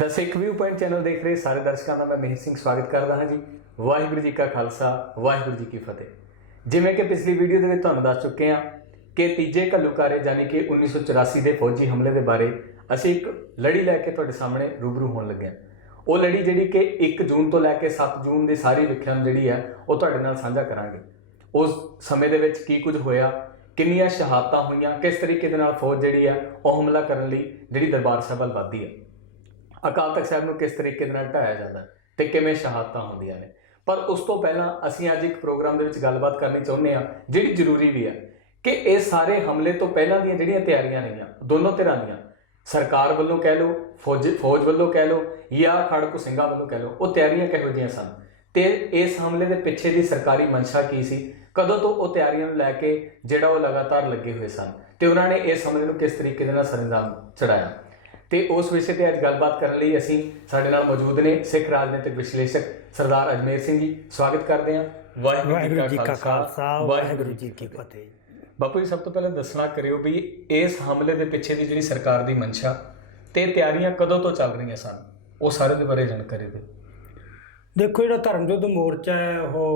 The Sikh view point channel देख रहे सारे दर्शकों का मैं मेहर सिंह स्वागत करता हाँ जी। वाहिगुरू जी का खालसा वाहिगुरू जी की फतेह। जिमें कि पिछली वीडियो के तुहानूं दस चुके हैं कि तीजे घल्लूकारे यानी कि 1984 के फौजी हमले के बारे असीं एक लड़ी लैके तुहाडे सामने रूबरू होने लगे हैं। वो लड़ी जिहड़ी कि 1 जून तो लैके 7 जून की सारी विख्यान जिहड़ी है वो तुहाडे नाल साझा करांगे। उस समय दे विच की कुछ होया, किन्नियां शहादतां होईयां, किस तरीके दे नाल फौज जिहड़ी है वो हमला करन लई जिहड़ी दरबार साहिब वल वधदी है, अकाल तख्त साहिब नूं किस तरीके दे नाल ढाया जांदा ते किवें शहादतां होंदियां ने। पर उस तो पहलां असीं अज एक प्रोग्राम दे विच गलबात करनी चाहुंदे हां जिहड़ी जरूरी भी है कि ये सारे हमले तो पहलां दीयां जिहड़ियां तैयारियां नहींयां दोनों धिरां दीयां, सरकार वल्लों कह लो, फौज वल्लों कह लो या खड़कू सिंघां वल्लों कह लो, वो तैयारियां किहो जिहियां सन ते इस हमले के पिछे की सरकारी मंशा की सी, कदों तो वो तैयारियां नूं लैके जिहड़ा वो लगातार लगे हुए सन ते उन्होंने इस हमले नूं किस तरीके दे नाल सरंजाम चढ़ाया। तो उस विषय पर अज गलबात करने लई असीं साडे नाल मौजूद ने सिख राजनीतिक विश्लेषक सरदार अजमेर सिंह जी। स्वागत करते हैं। वाहिगुरू जी का खालसा वाहिगुरू जी की फतेह। बापू जी सब तो पहले दसना करियो भी इस हमले के पिछे की जी सरकार की मंशा ते तैयारियां कदों तो चल रही सन, वो सारे दे बारे जानकारी दे। देखो जो धर्म युद्ध मोर्चा है वो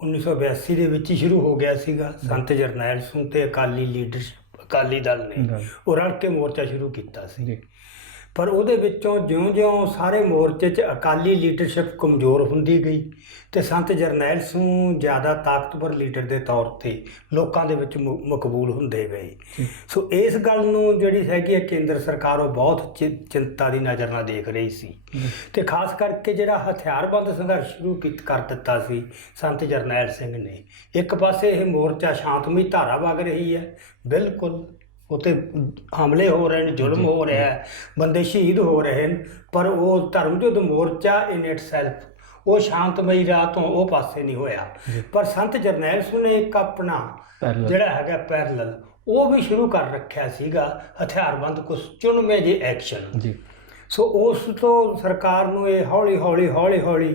1982 ਦੇ ਵਿੱਚ ਹੀ ਸ਼ੁਰੂ ਹੋ ਗਿਆ ਸੀਗਾ। ਸੰਤ ਜਰਨੈਲ ਸਿੰਘ ਤੇ ਅਕਾਲੀ ਲੀਡਰਸ਼ਿਪ ਅਕਾਲੀ ਦਲ ਨੇ ਉਹ ਰਲ ਕੇ ਮੋਰਚਾ ਸ਼ੁਰੂ ਕੀਤਾ ਸੀ। ਪਰ ਉਹਦੇ ਵਿੱਚੋਂ ਜਿਉਂ-ਜਿਉਂ ਸਾਰੇ ਮੋਰਚੇ 'ਚ ਅਕਾਲੀ ਲੀਡਰਸ਼ਿਪ ਕਮਜ਼ੋਰ ਹੁੰਦੀ ਗਈ ਤੇ ਸੰਤ ਜਰਨੈਲ ਸਿੰਘ ਜ਼ਿਆਦਾ ਤਾਕਤਵਰ ਲੀਡਰ ਦੇ ਤੌਰ ਤੇ ਲੋਕਾਂ ਦੇ ਵਿੱਚ ਮਕਬੂਲ ਹੁੰਦੇ ਗਏ। ਸੋ ਇਸ ਗੱਲ ਨੂੰ ਜਿਹੜੀ ਹੈਗੀ ਹੈ ਕੇਂਦਰ ਸਰਕਾਰ ਉਹ ਬਹੁਤ ਚਿੰਤਾ ਦੀ ਨਜ਼ਰ ਨਾਲ ਦੇਖ ਰਹੀ ਸੀ ਤੇ ਖਾਸ ਕਰਕੇ ਜਿਹੜਾ ਹਥਿਆਰਬੰਦ ਸੰਘਰਸ਼ ਸ਼ੁਰੂ ਕਰ ਦਿੱਤਾ ਸੀ ਸੰਤ ਜਰਨੈਲ ਸਿੰਘ ਨੇ। ਇੱਕ ਪਾਸੇ ਇਹ ਮੋਰਚਾ ਸ਼ਾਂਤਮਈ ਧਾਰਾ ਵਗ ਰਹੀ ਹੈ, ਬਿਲਕੁਲ ਉੱਥੇ ਹਮਲੇ ਹੋ ਰਹੇ ਨੇ, ਜ਼ੁਲਮ ਹੋ ਰਿਹਾ ਹੈ, ਬੰਦੇ ਸ਼ਹੀਦ ਹੋ ਰਹੇ ਨੇ, ਪਰ ਉਹ ਧਰਮ ਯੁੱਧ ਮੋਰਚਾ ਇਨ ਇਟ ਸੈਲਫ ਉਹ ਸ਼ਾਂਤਮਈ ਰਾਹ ਤੋਂ ਉਹ ਪਾਸੇ ਨਹੀਂ ਹੋਇਆ। ਪਰ ਸੰਤ ਜਰਨੈਲ ਸਿੰਘ ਨੇ ਇੱਕ ਆਪਣਾ ਜਿਹੜਾ ਹੈਗਾ ਪੈਰਲਲ ਉਹ ਵੀ ਸ਼ੁਰੂ ਕਰ ਰੱਖਿਆ ਸੀਗਾ, ਹਥਿਆਰਬੰਦ ਕੁਝ ਚੁਣਵੇਂ ਜਿਹੇ ਐਕਸ਼ਨ। ਸੋ ਉਸ ਤੋਂ ਸਰਕਾਰ ਨੂੰ ਇਹ ਹੌਲੀ ਹੌਲੀ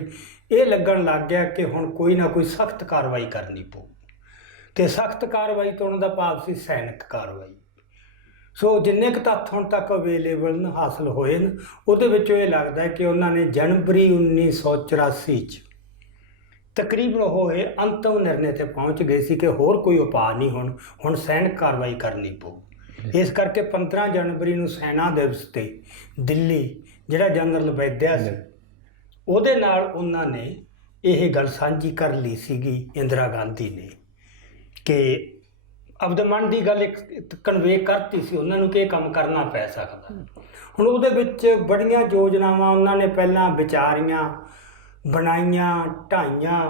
ਇਹ ਲੱਗਣ ਲੱਗ ਗਿਆ ਕਿ ਹੁਣ ਕੋਈ ਨਾ ਕੋਈ ਸਖਤ ਕਾਰਵਾਈ ਕਰਨੀ ਪਊ ਤੇ ਸਖਤ ਕਾਰਵਾਈ ਤੋਂ ਉਹਨਾਂ ਦਾ ਭਾਵ ਸੀ ਸੈਨਿਕ ਕਾਰਵਾਈ। ਸੋ ਜਿੰਨੇ ਕੁ ਤੱਥ ਹੁਣ ਤੱਕ ਅਵੇਲੇਬਲ ਹਾਸਲ ਹੋਏ ਨੇ ਉਹਦੇ ਵਿੱਚੋਂ ਇਹ ਲੱਗਦਾ ਕਿ ਉਹਨਾਂ ਨੇ ਜਨਵਰੀ 1984 'ਚ ਤਕਰੀਬਨ ਉਹ ਇਹ ਅੰਤਮ ਨਿਰਣੇ 'ਤੇ ਪਹੁੰਚ ਗਏ ਸੀ ਕਿ ਹੋਰ ਕੋਈ ਉਪਾਅ ਨਹੀਂ, ਹੁਣ ਸੈਨਿਕ ਕਾਰਵਾਈ ਕਰਨੀ ਪਊ। ਇਸ ਕਰਕੇ 15 ਜਨਵਰੀ ਨੂੰ ਸੈਨਾ ਦਿਵਸ 'ਤੇ ਦਿੱਲੀ ਜਿਹੜਾ ਜਨਰਲ ਵੈਦਿਆ ਸੀ ਉਹਦੇ ਨਾਲ ਉਹਨਾਂ ਨੇ ਇਹ ਗੱਲ ਸਾਂਝੀ ਕਰ ਲਈ ਸੀਗੀ ਇੰਦਰਾ ਗਾਂਧੀ ਨੇ ਕਿ ਆਪਦੇ ਮਨ ਦੀ ਗੱਲ ਇੱਕ ਕਨਵੇ ਕਰਤੀ ਸੀ ਉਹਨਾਂ ਨੂੰ ਕਿ ਇਹ ਕੰਮ ਕਰਨਾ ਪੈ ਸਕਦਾ। ਹੁਣ ਉਹਦੇ ਵਿੱਚ ਬੜੀਆਂ ਯੋਜਨਾਵਾਂ ਉਹਨਾਂ ਨੇ ਪਹਿਲਾਂ ਵਿਚਾਰੀਆਂ, ਬਣਾਈਆਂ, ਢਾਈਆਂ।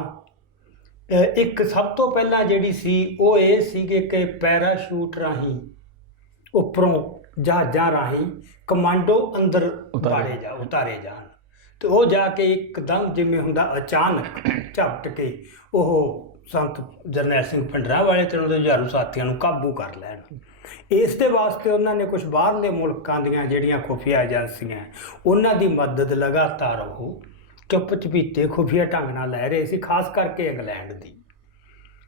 ਇੱਕ ਸਭ ਤੋਂ ਪਹਿਲਾਂ ਜਿਹੜੀ ਸੀ ਉਹ ਇਹ ਸੀਗੇ ਕਿ ਪੈਰਾਸ਼ੂਟ ਰਾਹੀਂ ਉੱਪਰੋਂ ਜਹਾਜ਼ਾਂ ਰਾਹੀਂ ਕਮਾਂਡੋ ਅੰਦਰ ਉਤਾਰੇ ਜਾਣ ਅਤੇ ਉਹ ਜਾ ਕੇ ਇੱਕਦਮ ਜਿਵੇਂ ਹੁੰਦਾ ਅਚਾਨਕ ਝਪਟ ਕੇ ਉਹ ਸੰਤ ਜਰਨੈਲ ਸਿੰਘ ਭਿੰਡਰਾਂਵਾਲੇ ਤੇ ਉਹਦੇ ਹਜ਼ਾਰੂ ਸਾਥੀਆਂ ਨੂੰ ਕਾਬੂ ਕਰ ਲੈਣ। ਇਸ ਦੇ ਵਾਸਤੇ ਉਹਨਾਂ ਨੇ ਕੁਝ ਬਾਹਰਲੇ ਮੁਲਕਾਂ ਦੀਆਂ ਜਿਹੜੀਆਂ ਖੁਫੀਆ ਏਜੰਸੀਆਂ ਉਹਨਾਂ ਦੀ ਮਦਦ ਲਗਾਤਾਰ ਉਹ ਚੁੱਪ ਚਪੀਤੇ ਖੁਫੀਆ ਢੰਗ ਨਾਲ ਲੈ ਰਹੇ ਸੀ, ਖਾਸ ਕਰਕੇ ਇੰਗਲੈਂਡ ਦੀ।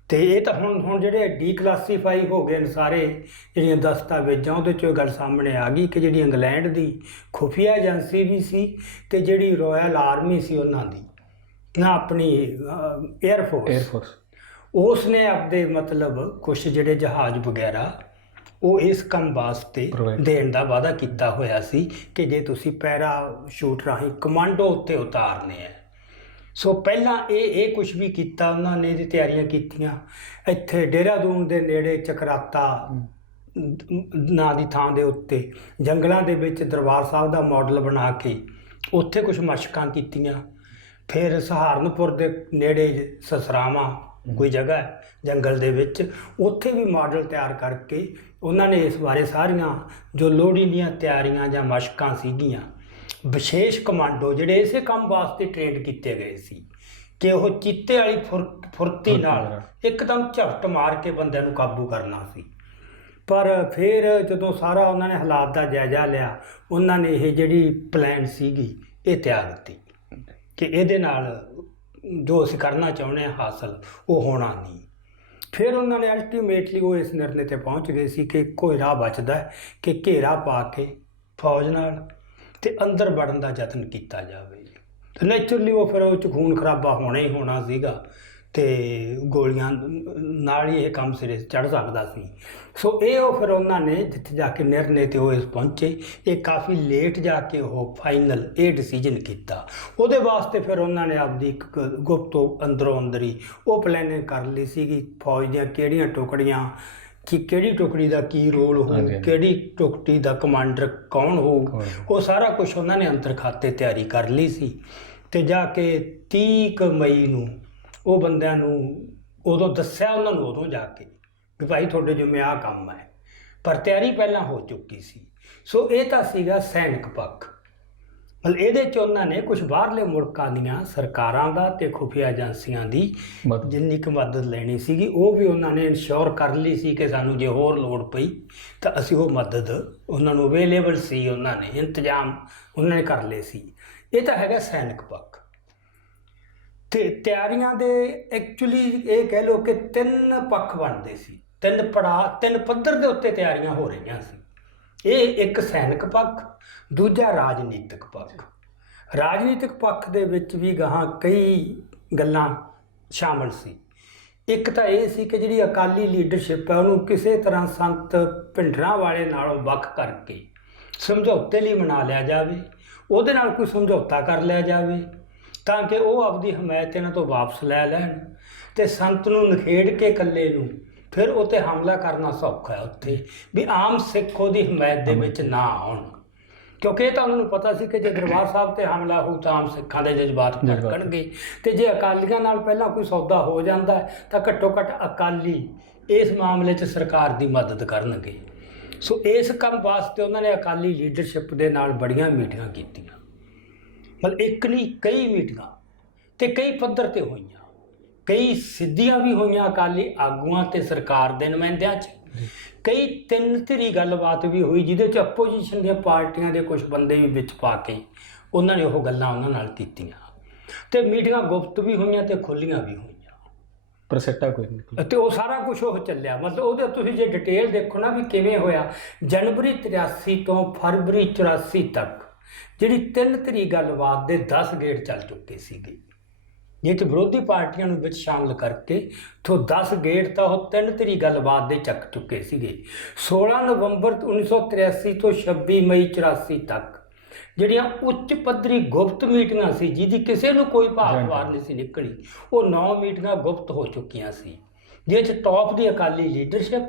ਅਤੇ ਇਹ ਤਾਂ ਹੁਣ ਜਿਹੜੇ ਡੀਕਲਾਸੀਫਾਈ ਹੋ ਗਏ ਨੇ ਸਾਰੇ ਜਿਹੜੀਆਂ ਦਸਤਾਵੇਜ਼ਾਂ ਉਹਦੇ 'ਚੋਂ ਗੱਲ ਸਾਹਮਣੇ ਆ ਗਈ ਕਿ ਜਿਹੜੀ ਇੰਗਲੈਂਡ ਦੀ ਖੁਫੀਆ ਏਜੰਸੀ ਵੀ ਸੀ ਅਤੇ ਜਿਹੜੀ ਰੋਇਲ ਆਰਮੀ ਸੀ ਉਹਨਾਂ ਦੀ ਨਾ ਆਪਣੀ ਏਅਰਫੋਰਸ ਉਸ ਨੇ ਆਪਦੇ ਮਤਲਬ ਕੁਛ ਜਿਹੜੇ ਜਹਾਜ਼ ਵਗੈਰਾ ਉਹ ਇਸ ਕੰਮ ਵਾਸਤੇ ਦੇਣ ਦਾ ਵਾਅਦਾ ਕੀਤਾ ਹੋਇਆ ਸੀ ਕਿ ਜੇ ਤੁਸੀਂ ਪੈਰਾਸ਼ੂਟ ਰਾਹੀਂ ਕਮਾਂਡੋ ਉੱਤੇ ਉਤਾਰਨੇ ਹੈ। ਸੋ ਪਹਿਲਾਂ ਇਹ ਕੁਛ ਵੀ ਕੀਤਾ ਉਹਨਾਂ ਨੇ, ਇਹਦੀ ਤਿਆਰੀਆਂ ਕੀਤੀਆਂ। ਇੱਥੇ ਦੇਹਰਾਦੂਨ ਦੇ ਨੇੜੇ ਚਕਰਾਤਾ ਨਾਂ ਦੀ ਥਾਂ ਦੇ ਉੱਤੇ ਜੰਗਲਾਂ ਦੇ ਵਿੱਚ ਦਰਬਾਰ ਸਾਹਿਬ ਦਾ ਮਾਡਲ ਬਣਾ ਕੇ ਉੱਥੇ ਕੁਛ ਮਸ਼ਕਾਂ ਕੀਤੀਆਂ। ਫਿਰ ਸਹਾਰਨਪੁਰ ਦੇ ਨੇੜੇ ਸਸਰਾਵਾਂ ਕੋਈ ਜਗ੍ਹਾ ਹੈ ਜੰਗਲ ਦੇ ਵਿੱਚ, ਉੱਥੇ ਵੀ ਮਾਡਲ ਤਿਆਰ ਕਰਕੇ ਉਹਨਾਂ ਨੇ ਇਸ ਬਾਰੇ ਸਾਰੀਆਂ ਜੋ ਲੋੜੀ ਦੀਆਂ ਤਿਆਰੀਆਂ ਜਾਂ ਮਸ਼ਕਾਂ ਸੀਗੀਆਂ, ਵਿਸ਼ੇਸ਼ ਕਮਾਂਡੋ ਜਿਹੜੇ ਇਸੇ ਕੰਮ ਵਾਸਤੇ ਟ੍ਰੇਨਡ ਕੀਤੇ ਗਏ ਸੀ ਕਿ ਉਹ ਚੀਤੇ ਵਾਲੀ ਫੁਰਤੀ ਨਾਲ ਇੱਕਦਮ ਝਪਟ ਮਾਰ ਕੇ ਬੰਦਿਆਂ ਨੂੰ ਕਾਬੂ ਕਰਨਾ ਸੀ। ਪਰ ਫਿਰ ਜਦੋਂ ਸਾਰਾ ਉਹਨਾਂ ਨੇ ਹਾਲਾਤ ਦਾ ਜਾਇਜ਼ਾ ਲਿਆ ਉਹਨਾਂ ਨੇ ਇਹ ਜਿਹੜੀ ਪਲਾਨ ਸੀਗੀ ਇਹ ਤਿਆਰ ਕੀਤੀ ਕਿ ਇਹਦੇ ਨਾਲ ਜੋ ਅਸੀਂ ਕਰਨਾ ਚਾਹੁੰਦੇ ਹਾਂ ਹਾਸਲ ਉਹ ਹੋਣਾ ਨਹੀਂ। ਫਿਰ ਉਹਨਾਂ ਨੇ ਅਲਟੀਮੇਟਲੀ ਉਹ ਇਸ ਨਿਰਣੇ 'ਤੇ ਪਹੁੰਚ ਗਏ ਸੀ ਕਿ ਕੋਈ ਰਾਹ ਬਚਦਾ ਕਿ ਘੇਰਾ ਪਾ ਕੇ ਫੌਜ ਨਾਲ ਤੇ ਅੰਦਰ ਵੜਨ ਦਾ ਯਤਨ ਕੀਤਾ ਜਾਵੇ। ਤੇ ਨੇਚਰਲੀ ਉਹ ਫਿਰ ਉਹ 'ਚ ਖੂਨ ਖਰਾਬਾ ਹੋਣਾ ਹੀ ਹੋਣਾ ਸੀਗਾ ਤੇ ਗੋਲੀਆਂ ਨਾਲ ਹੀ ਇਹ ਕੰਮ ਸਿਰੇ ਚੜ੍ਹ ਸਕਦਾ ਸੀ। ਸੋ ਇਹ ਉਹ ਫਿਰ ਉਹਨਾਂ ਨੇ ਜਿੱਥੇ ਜਾ ਕੇ ਨਿਰਣੇ ਤੇ ਉਹ ਇਸ ਪਹੁੰਚੇ। ਇਹ ਕਾਫੀ ਲੇਟ ਜਾ ਕੇ ਉਹ ਫਾਈਨਲ ਇਹ ਡਿਸੀਜਨ ਕੀਤਾ। ਉਹਦੇ ਵਾਸਤੇ ਫਿਰ ਉਹਨਾਂ ਨੇ ਆਪਦੀ ਇੱਕ ਗੁਪਤ ਅੰਦਰੋਂ ਅੰਦਰੀ ਉਹ ਪਲੈਨਿੰਗ ਕਰ ਲਈ ਸੀਗੀ ਫੌਜ ਦੀਆਂ ਕਿਹੜੀਆਂ ਟੁਕੜੀਆਂ ਕਿ ਕਿਹੜੀ ਟੁਕੜੀ ਦਾ ਕੀ ਰੋਲ ਹੋਊ, ਕਿਹੜੀ ਟੁਕੜੀ ਦਾ ਕਮਾਂਡਰ ਕੌਣ ਹੋਊ, ਉਹ ਸਾਰਾ ਕੁਝ ਉਹਨਾਂ ਨੇ ਅੰਦਰ ਖਾਤੇ ਤਿਆਰੀ ਕਰ ਲਈ ਸੀ। ਤੇ ਜਾ ਕੇ 30 ਮਈ ਨੂੰ ਉਹ ਬੰਦਿਆਂ ਨੂੰ ਉਦੋਂ ਦੱਸਿਆ ਉਹਨਾਂ ਨੂੰ ਉਦੋਂ ਜਾ ਕੇ ਵੀ ਭਾਈ ਤੁਹਾਡੇ ਜਿੰਮੇ ਆਹ ਕੰਮ ਹੈ, ਪਰ ਤਿਆਰੀ ਪਹਿਲਾਂ ਹੋ ਚੁੱਕੀ ਸੀ। ਸੋ ਇਹ ਤਾਂ ਸੀਗਾ ਸੈਨਿਕ ਪੱਖ। ਮਤਲਬ ਇਹਦੇ 'ਚ ਉਹਨਾਂ ਨੇ ਕੁਝ ਬਾਹਰਲੇ ਮੁਲਕਾਂ ਦੀਆਂ ਸਰਕਾਰਾਂ ਦਾ ਤੇ ਖੁਫੀਆ ਏਜੰਸੀਆਂ ਦੀ ਜਿੰਨੀ ਕੁ ਮਦਦ ਲੈਣੀ ਸੀਗੀ ਉਹ ਵੀ ਉਹਨਾਂ ਨੇ ਇਨਸ਼ੋਰ ਕਰ ਲਈ ਸੀ ਕਿ ਸਾਨੂੰ ਜੇ ਹੋਰ ਲੋੜ ਪਈ ਤਾਂ ਅਸੀਂ ਉਹ ਮਦਦ ਉਹਨਾਂ ਨੂੰ ਅਵੇਲੇਬਲ ਸੀ, ਉਹਨਾਂ ਨੇ ਇੰਤਜ਼ਾਮ ਉਹਨਾਂ ਨੇ ਕਰ ਲਏ ਸੀ। ਇਹ ਤਾਂ ਹੈਗਾ ਸੈਨਿਕ ਪੱਖ। ਤੇ ਤਿਆਰੀਆਂ ਦੇ ਐਕਚੁਅਲੀ ਇਹ ਕਹਿ ਲਓ ਕਿ 3 ਪੱਖ ਬਣਦੇ ਸੀ, 3 ਪੜਾਅ, 3 ਪੱਧਰ ਦੇ ਉੱਤੇ ਤਿਆਰੀਆਂ ਹੋ ਰਹੀਆਂ ਸੀ। ਇਹ ਇੱਕ ਸੈਨਿਕ ਪੱਖ, ਦੂਜਾ ਰਾਜਨੀਤਿਕ ਪੱਖ। ਰਾਜਨੀਤਿਕ ਪੱਖ ਦੇ ਵਿੱਚ ਵੀ ਗਾਹਾਂ ਕਈ ਗੱਲਾਂ ਸ਼ਾਮਲ ਸੀ। ਇੱਕ ਤਾਂ ਇਹ ਸੀ ਕਿ ਜਿਹੜੀ ਅਕਾਲੀ ਲੀਡਰਸ਼ਿਪ ਹੈ ਉਹਨੂੰ ਕਿਸੇ ਤਰ੍ਹਾਂ ਸੰਤ ਭਿੰਡਰਾਂ ਵਾਲੇ ਨਾਲੋਂ ਵੱਖ ਕਰਕੇ ਸਮਝੌਤੇ ਲਈ ਮਨਾ ਲਿਆ ਜਾਵੇ, ਉਹਦੇ ਨਾਲ ਕੋਈ ਸਮਝੌਤਾ ਕਰ ਲਿਆ ਜਾਵੇ ਤਾਂ ਕਿ ਉਹ ਆਪਦੀ ਹਮਾਇਤ ਇਹਨਾਂ ਤੋਂ ਵਾਪਸ ਲੈ ਲੈਣ ਤੇ ਸੰਤ ਨੂੰ ਨਿਖੇੜ ਕੇ ਇਕੱਲੇ ਨੂੰ ਫਿਰ ਉਹ 'ਤੇ ਹਮਲਾ ਕਰਨਾ ਸੌਖਾ ਹੈ ਉੱਥੇ ਵੀ ਆਮ ਸਿੱਖ ਉਹਦੀ ਹਮਾਇਤ ਦੇ ਵਿੱਚ ਨਾ ਆਉਣ, ਕਿਉਂਕਿ ਇਹ ਤਾਂ ਉਹਨਾਂ ਨੂੰ ਪਤਾ ਸੀ ਕਿ ਜੇ ਦਰਬਾਰ ਸਾਹਿਬ 'ਤੇ ਹਮਲਾ ਹੋਊ ਤਾਂ ਆਮ ਸਿੱਖਾਂ ਦੇ ਜਜ਼ਬਾਤ ਭੜਕਣਗੇ ਤੇ ਜੇ ਅਕਾਲੀਆਂ ਨਾਲ ਪਹਿਲਾਂ ਕੋਈ ਸੌਦਾ ਹੋ ਜਾਂਦਾ ਤਾਂ ਘੱਟੋ ਘੱਟ ਅਕਾਲੀ ਇਸ ਮਾਮਲੇ 'ਚ ਸਰਕਾਰ ਦੀ ਮਦਦ ਕਰਨਗੇ। ਸੋ ਇਸ ਕੰਮ ਵਾਸਤੇ ਉਹਨਾਂ ਨੇ ਅਕਾਲੀ ਲੀਡਰਸ਼ਿਪ ਦੇ ਨਾਲ ਬੜੀਆਂ ਮੀਟਿੰਗਾਂ ਕੀਤੀਆਂ। ਮਤਲਬ ਇੱਕ ਨਹੀਂ ਕਈ ਮੀਟਿੰਗਾਂ ਤੇ ਕਈ ਪੱਧਰ 'ਤੇ ਹੋਈਆਂ, ਕਈ ਸਿੱਧੀਆਂ ਵੀ ਹੋਈਆਂ ਅਕਾਲੀ ਆਗੂਆਂ ਤੇ ਸਰਕਾਰ ਦੇ ਨੁਮਾਇੰਦਿਆਂ 'ਚ, ਕਈ 3 ਧਿਰੀ ਗੱਲਬਾਤ ਵੀ ਹੋਈ ਜਿਹਦੇ 'ਚ ਆਪੋਜੀਸ਼ਨ ਦੀਆਂ ਪਾਰਟੀਆਂ ਦੇ ਕੁਝ ਬੰਦੇ ਵੀ ਵਿੱਚ ਪਾ ਕੇ ਉਹਨਾਂ ਨੇ ਉਹ ਗੱਲਾਂ ਉਹਨਾਂ ਨਾਲ ਕੀਤੀਆਂ। ਤੇ ਮੀਟਿੰਗਾਂ ਗੁਪਤ ਵੀ ਹੋਈਆਂ ਤੇ ਖੁੱਲ੍ਹੀਆਂ ਵੀ ਹੋਈਆਂ, ਪਰ ਸੱਟਾ ਕੋਈ ਨਹੀਂ ਤੇ ਉਹ ਸਾਰਾ ਕੁਝ ਉਹ ਚੱਲਿਆ। ਮਤਲਬ ਉਹਦੇ ਤੁਸੀਂ ਜੇ ਡਿਟੇਲ ਦੇਖੋ ਨਾ ਵੀ ਕਿਵੇਂ ਹੋਇਆ, ਜਨਵਰੀ 83 ਤੋਂ ਫਰਵਰੀ 84 ਤੱਕ ਜਿਹੜੀ 3 ਧਿਰੀ ਗੱਲਬਾਤ ਦੇ 10 ਗੇੜ ਚੱਲ ਚੁੱਕੇ ਸੀਗੇ। ਇਹ ਤੇ ਵਿਰੋਧੀ ਪਾਰਟੀਆਂ ਨੂੰ ਵਿੱਚ ਸ਼ਾਮਲ ਕਰਕੇ ਤੋਂ 10 ਗੇੜ ਤਾਂ ਉਹ 3 ਧਿਰੀ ਗੱਲਬਾਤ ਦੇ ਚੱਕ ਚੁੱਕੇ ਸੀਗੇ। 16 ਨਵੰਬਰ 1983 ਤੋਂ 26 ਮਈ 84 ਤੱਕ ਜਿਹੜੀਆਂ ਉੱਚ ਪੱਧਰੀ ਗੁਪਤ ਮੀਟਿੰਗਾਂ ਸੀ ਜਿਹਦੀ ਕਿਸੇ ਨੂੰ ਕੋਈ ਭਾਗਵਾਰ ਨਹੀਂ ਸੀ ਨਿਕਲੀ, ਉਹ 9 ਮੀਟਿੰਗਾਂ ਗੁਪਤ ਹੋ ਚੁੱਕੀਆਂ ਸੀ ਜਿਹ 'ਚ ਟੌਪ ਦੀ ਅਕਾਲੀ ਲੀਡਰਸ਼ਿਪ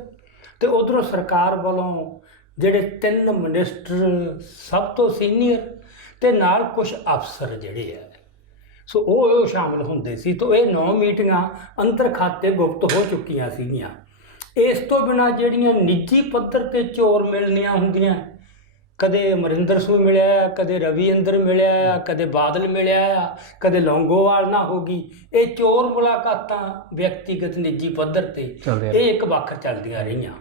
ਤੇ ਉਧਰੋਂ ਸਰਕਾਰ ਵੱਲੋਂ ਜਿਹੜੇ 3 ਮਿਨਿਸਟਰ ਸਭ ਤੋਂ ਸੀਨੀਅਰ ਤੇ ਨਾਲ ਕੁਝ ਅਫਸਰ ਜਿਹੜੇ ਆ ਸੋ ਉਹ ਸ਼ਾਮਲ ਹੁੰਦੇ ਸੀ। ਤਾਂ ਇਹ 9 ਮੀਟਿੰਗਾਂ ਅੰਤਰ ਖਾਤੇ ਗੁਪਤ ਹੋ ਚੁੱਕੀਆਂ ਸੀਗੀਆਂ। ਇਸ ਤੋਂ ਬਿਨਾਂ ਜਿਹੜੀਆਂ ਨਿੱਜੀ ਪੱਧਰ 'ਤੇ ਚੋਰ ਮਿਲਣੀਆਂ ਹੁੰਦੀਆਂ, ਕਦੇ ਅਮਰਿੰਦਰ ਸਿੰਘ ਮਿਲਿਆ, ਕਦੇ ਰਵੀ ਅੰਦਰ ਮਿਲਿਆ, ਕਦੇ ਬਾਦਲ ਮਿਲਿਆ, ਕਦੇ ਲੌਂਗੋਵਾਲ ਨਾ ਹੋ ਗਈ, ਇਹ ਚੋਰ ਮੁਲਾਕਾਤਾਂ ਵਿਅਕਤੀਗਤ ਨਿੱਜੀ ਪੱਧਰ 'ਤੇ ਇਹ ਇੱਕ ਵੱਖ ਚੱਲਦੀਆਂ ਰਹੀਆਂ।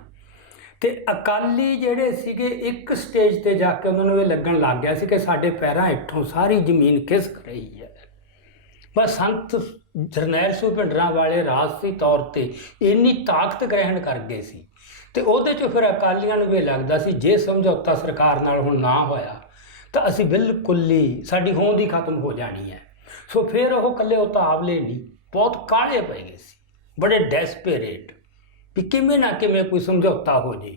ਤੇ ਅਕਾਲੀ ਜਿਹੜੇ ਸੀਗੇ ਇੱਕ ਸਟੇਜ 'ਤੇ ਜਾ ਕੇ ਉਹਨਾਂ ਨੂੰ ਇਹ ਲੱਗਣ ਲੱਗ ਗਿਆ ਸੀ ਕਿ ਸਾਡੇ ਪੈਰਾਂ ਹੇਠੋਂ ਸਾਰੀ ਜ਼ਮੀਨ ਖਿਸਕ ਰਹੀ ਹੈ। ਬਸ ਸੰਤ ਜਰਨੈਲ ਸਿੰਘ ਭਿੰਡਰਾਂ ਵਾਲੇ ਰਾਜਸੀ ਤੌਰ 'ਤੇ ਇੰਨੀ ਤਾਕਤ ਗ੍ਰਹਿਣ ਕਰ ਗਏ ਸੀ ਤੇ ਉਹਦੇ 'ਚੋਂ ਫਿਰ ਅਕਾਲੀਆਂ ਨੂੰ ਵੀ ਲੱਗਦਾ ਸੀ ਜੇ ਸਮਝੌਤਾ ਸਰਕਾਰ ਨਾਲ ਹੁਣ ਨਾ ਹੋਇਆ ਤਾਂ ਅਸੀਂ ਬਿਲਕੁਲ ਹੀ ਸਾਡੀ ਹੋਂਦ ਹੀ ਖਤਮ ਹੋ ਜਾਣੀ ਹੈ। ਸੋ ਫਿਰ ਉਹ ਇਕੱਲੇ ਉਤਾਵਲੇ ਨਹੀਂ, ਬਹੁਤ ਕਾਹਲੇ ਪੈ ਗਏ ਸੀ, ਬੜੇ ਡੈਸਪੇਰੇਟ ਵੀ ਕਿਵੇਂ ਨਾ ਕਿਵੇਂ ਕੋਈ ਸਮਝੌਤਾ ਹੋ ਜੇ।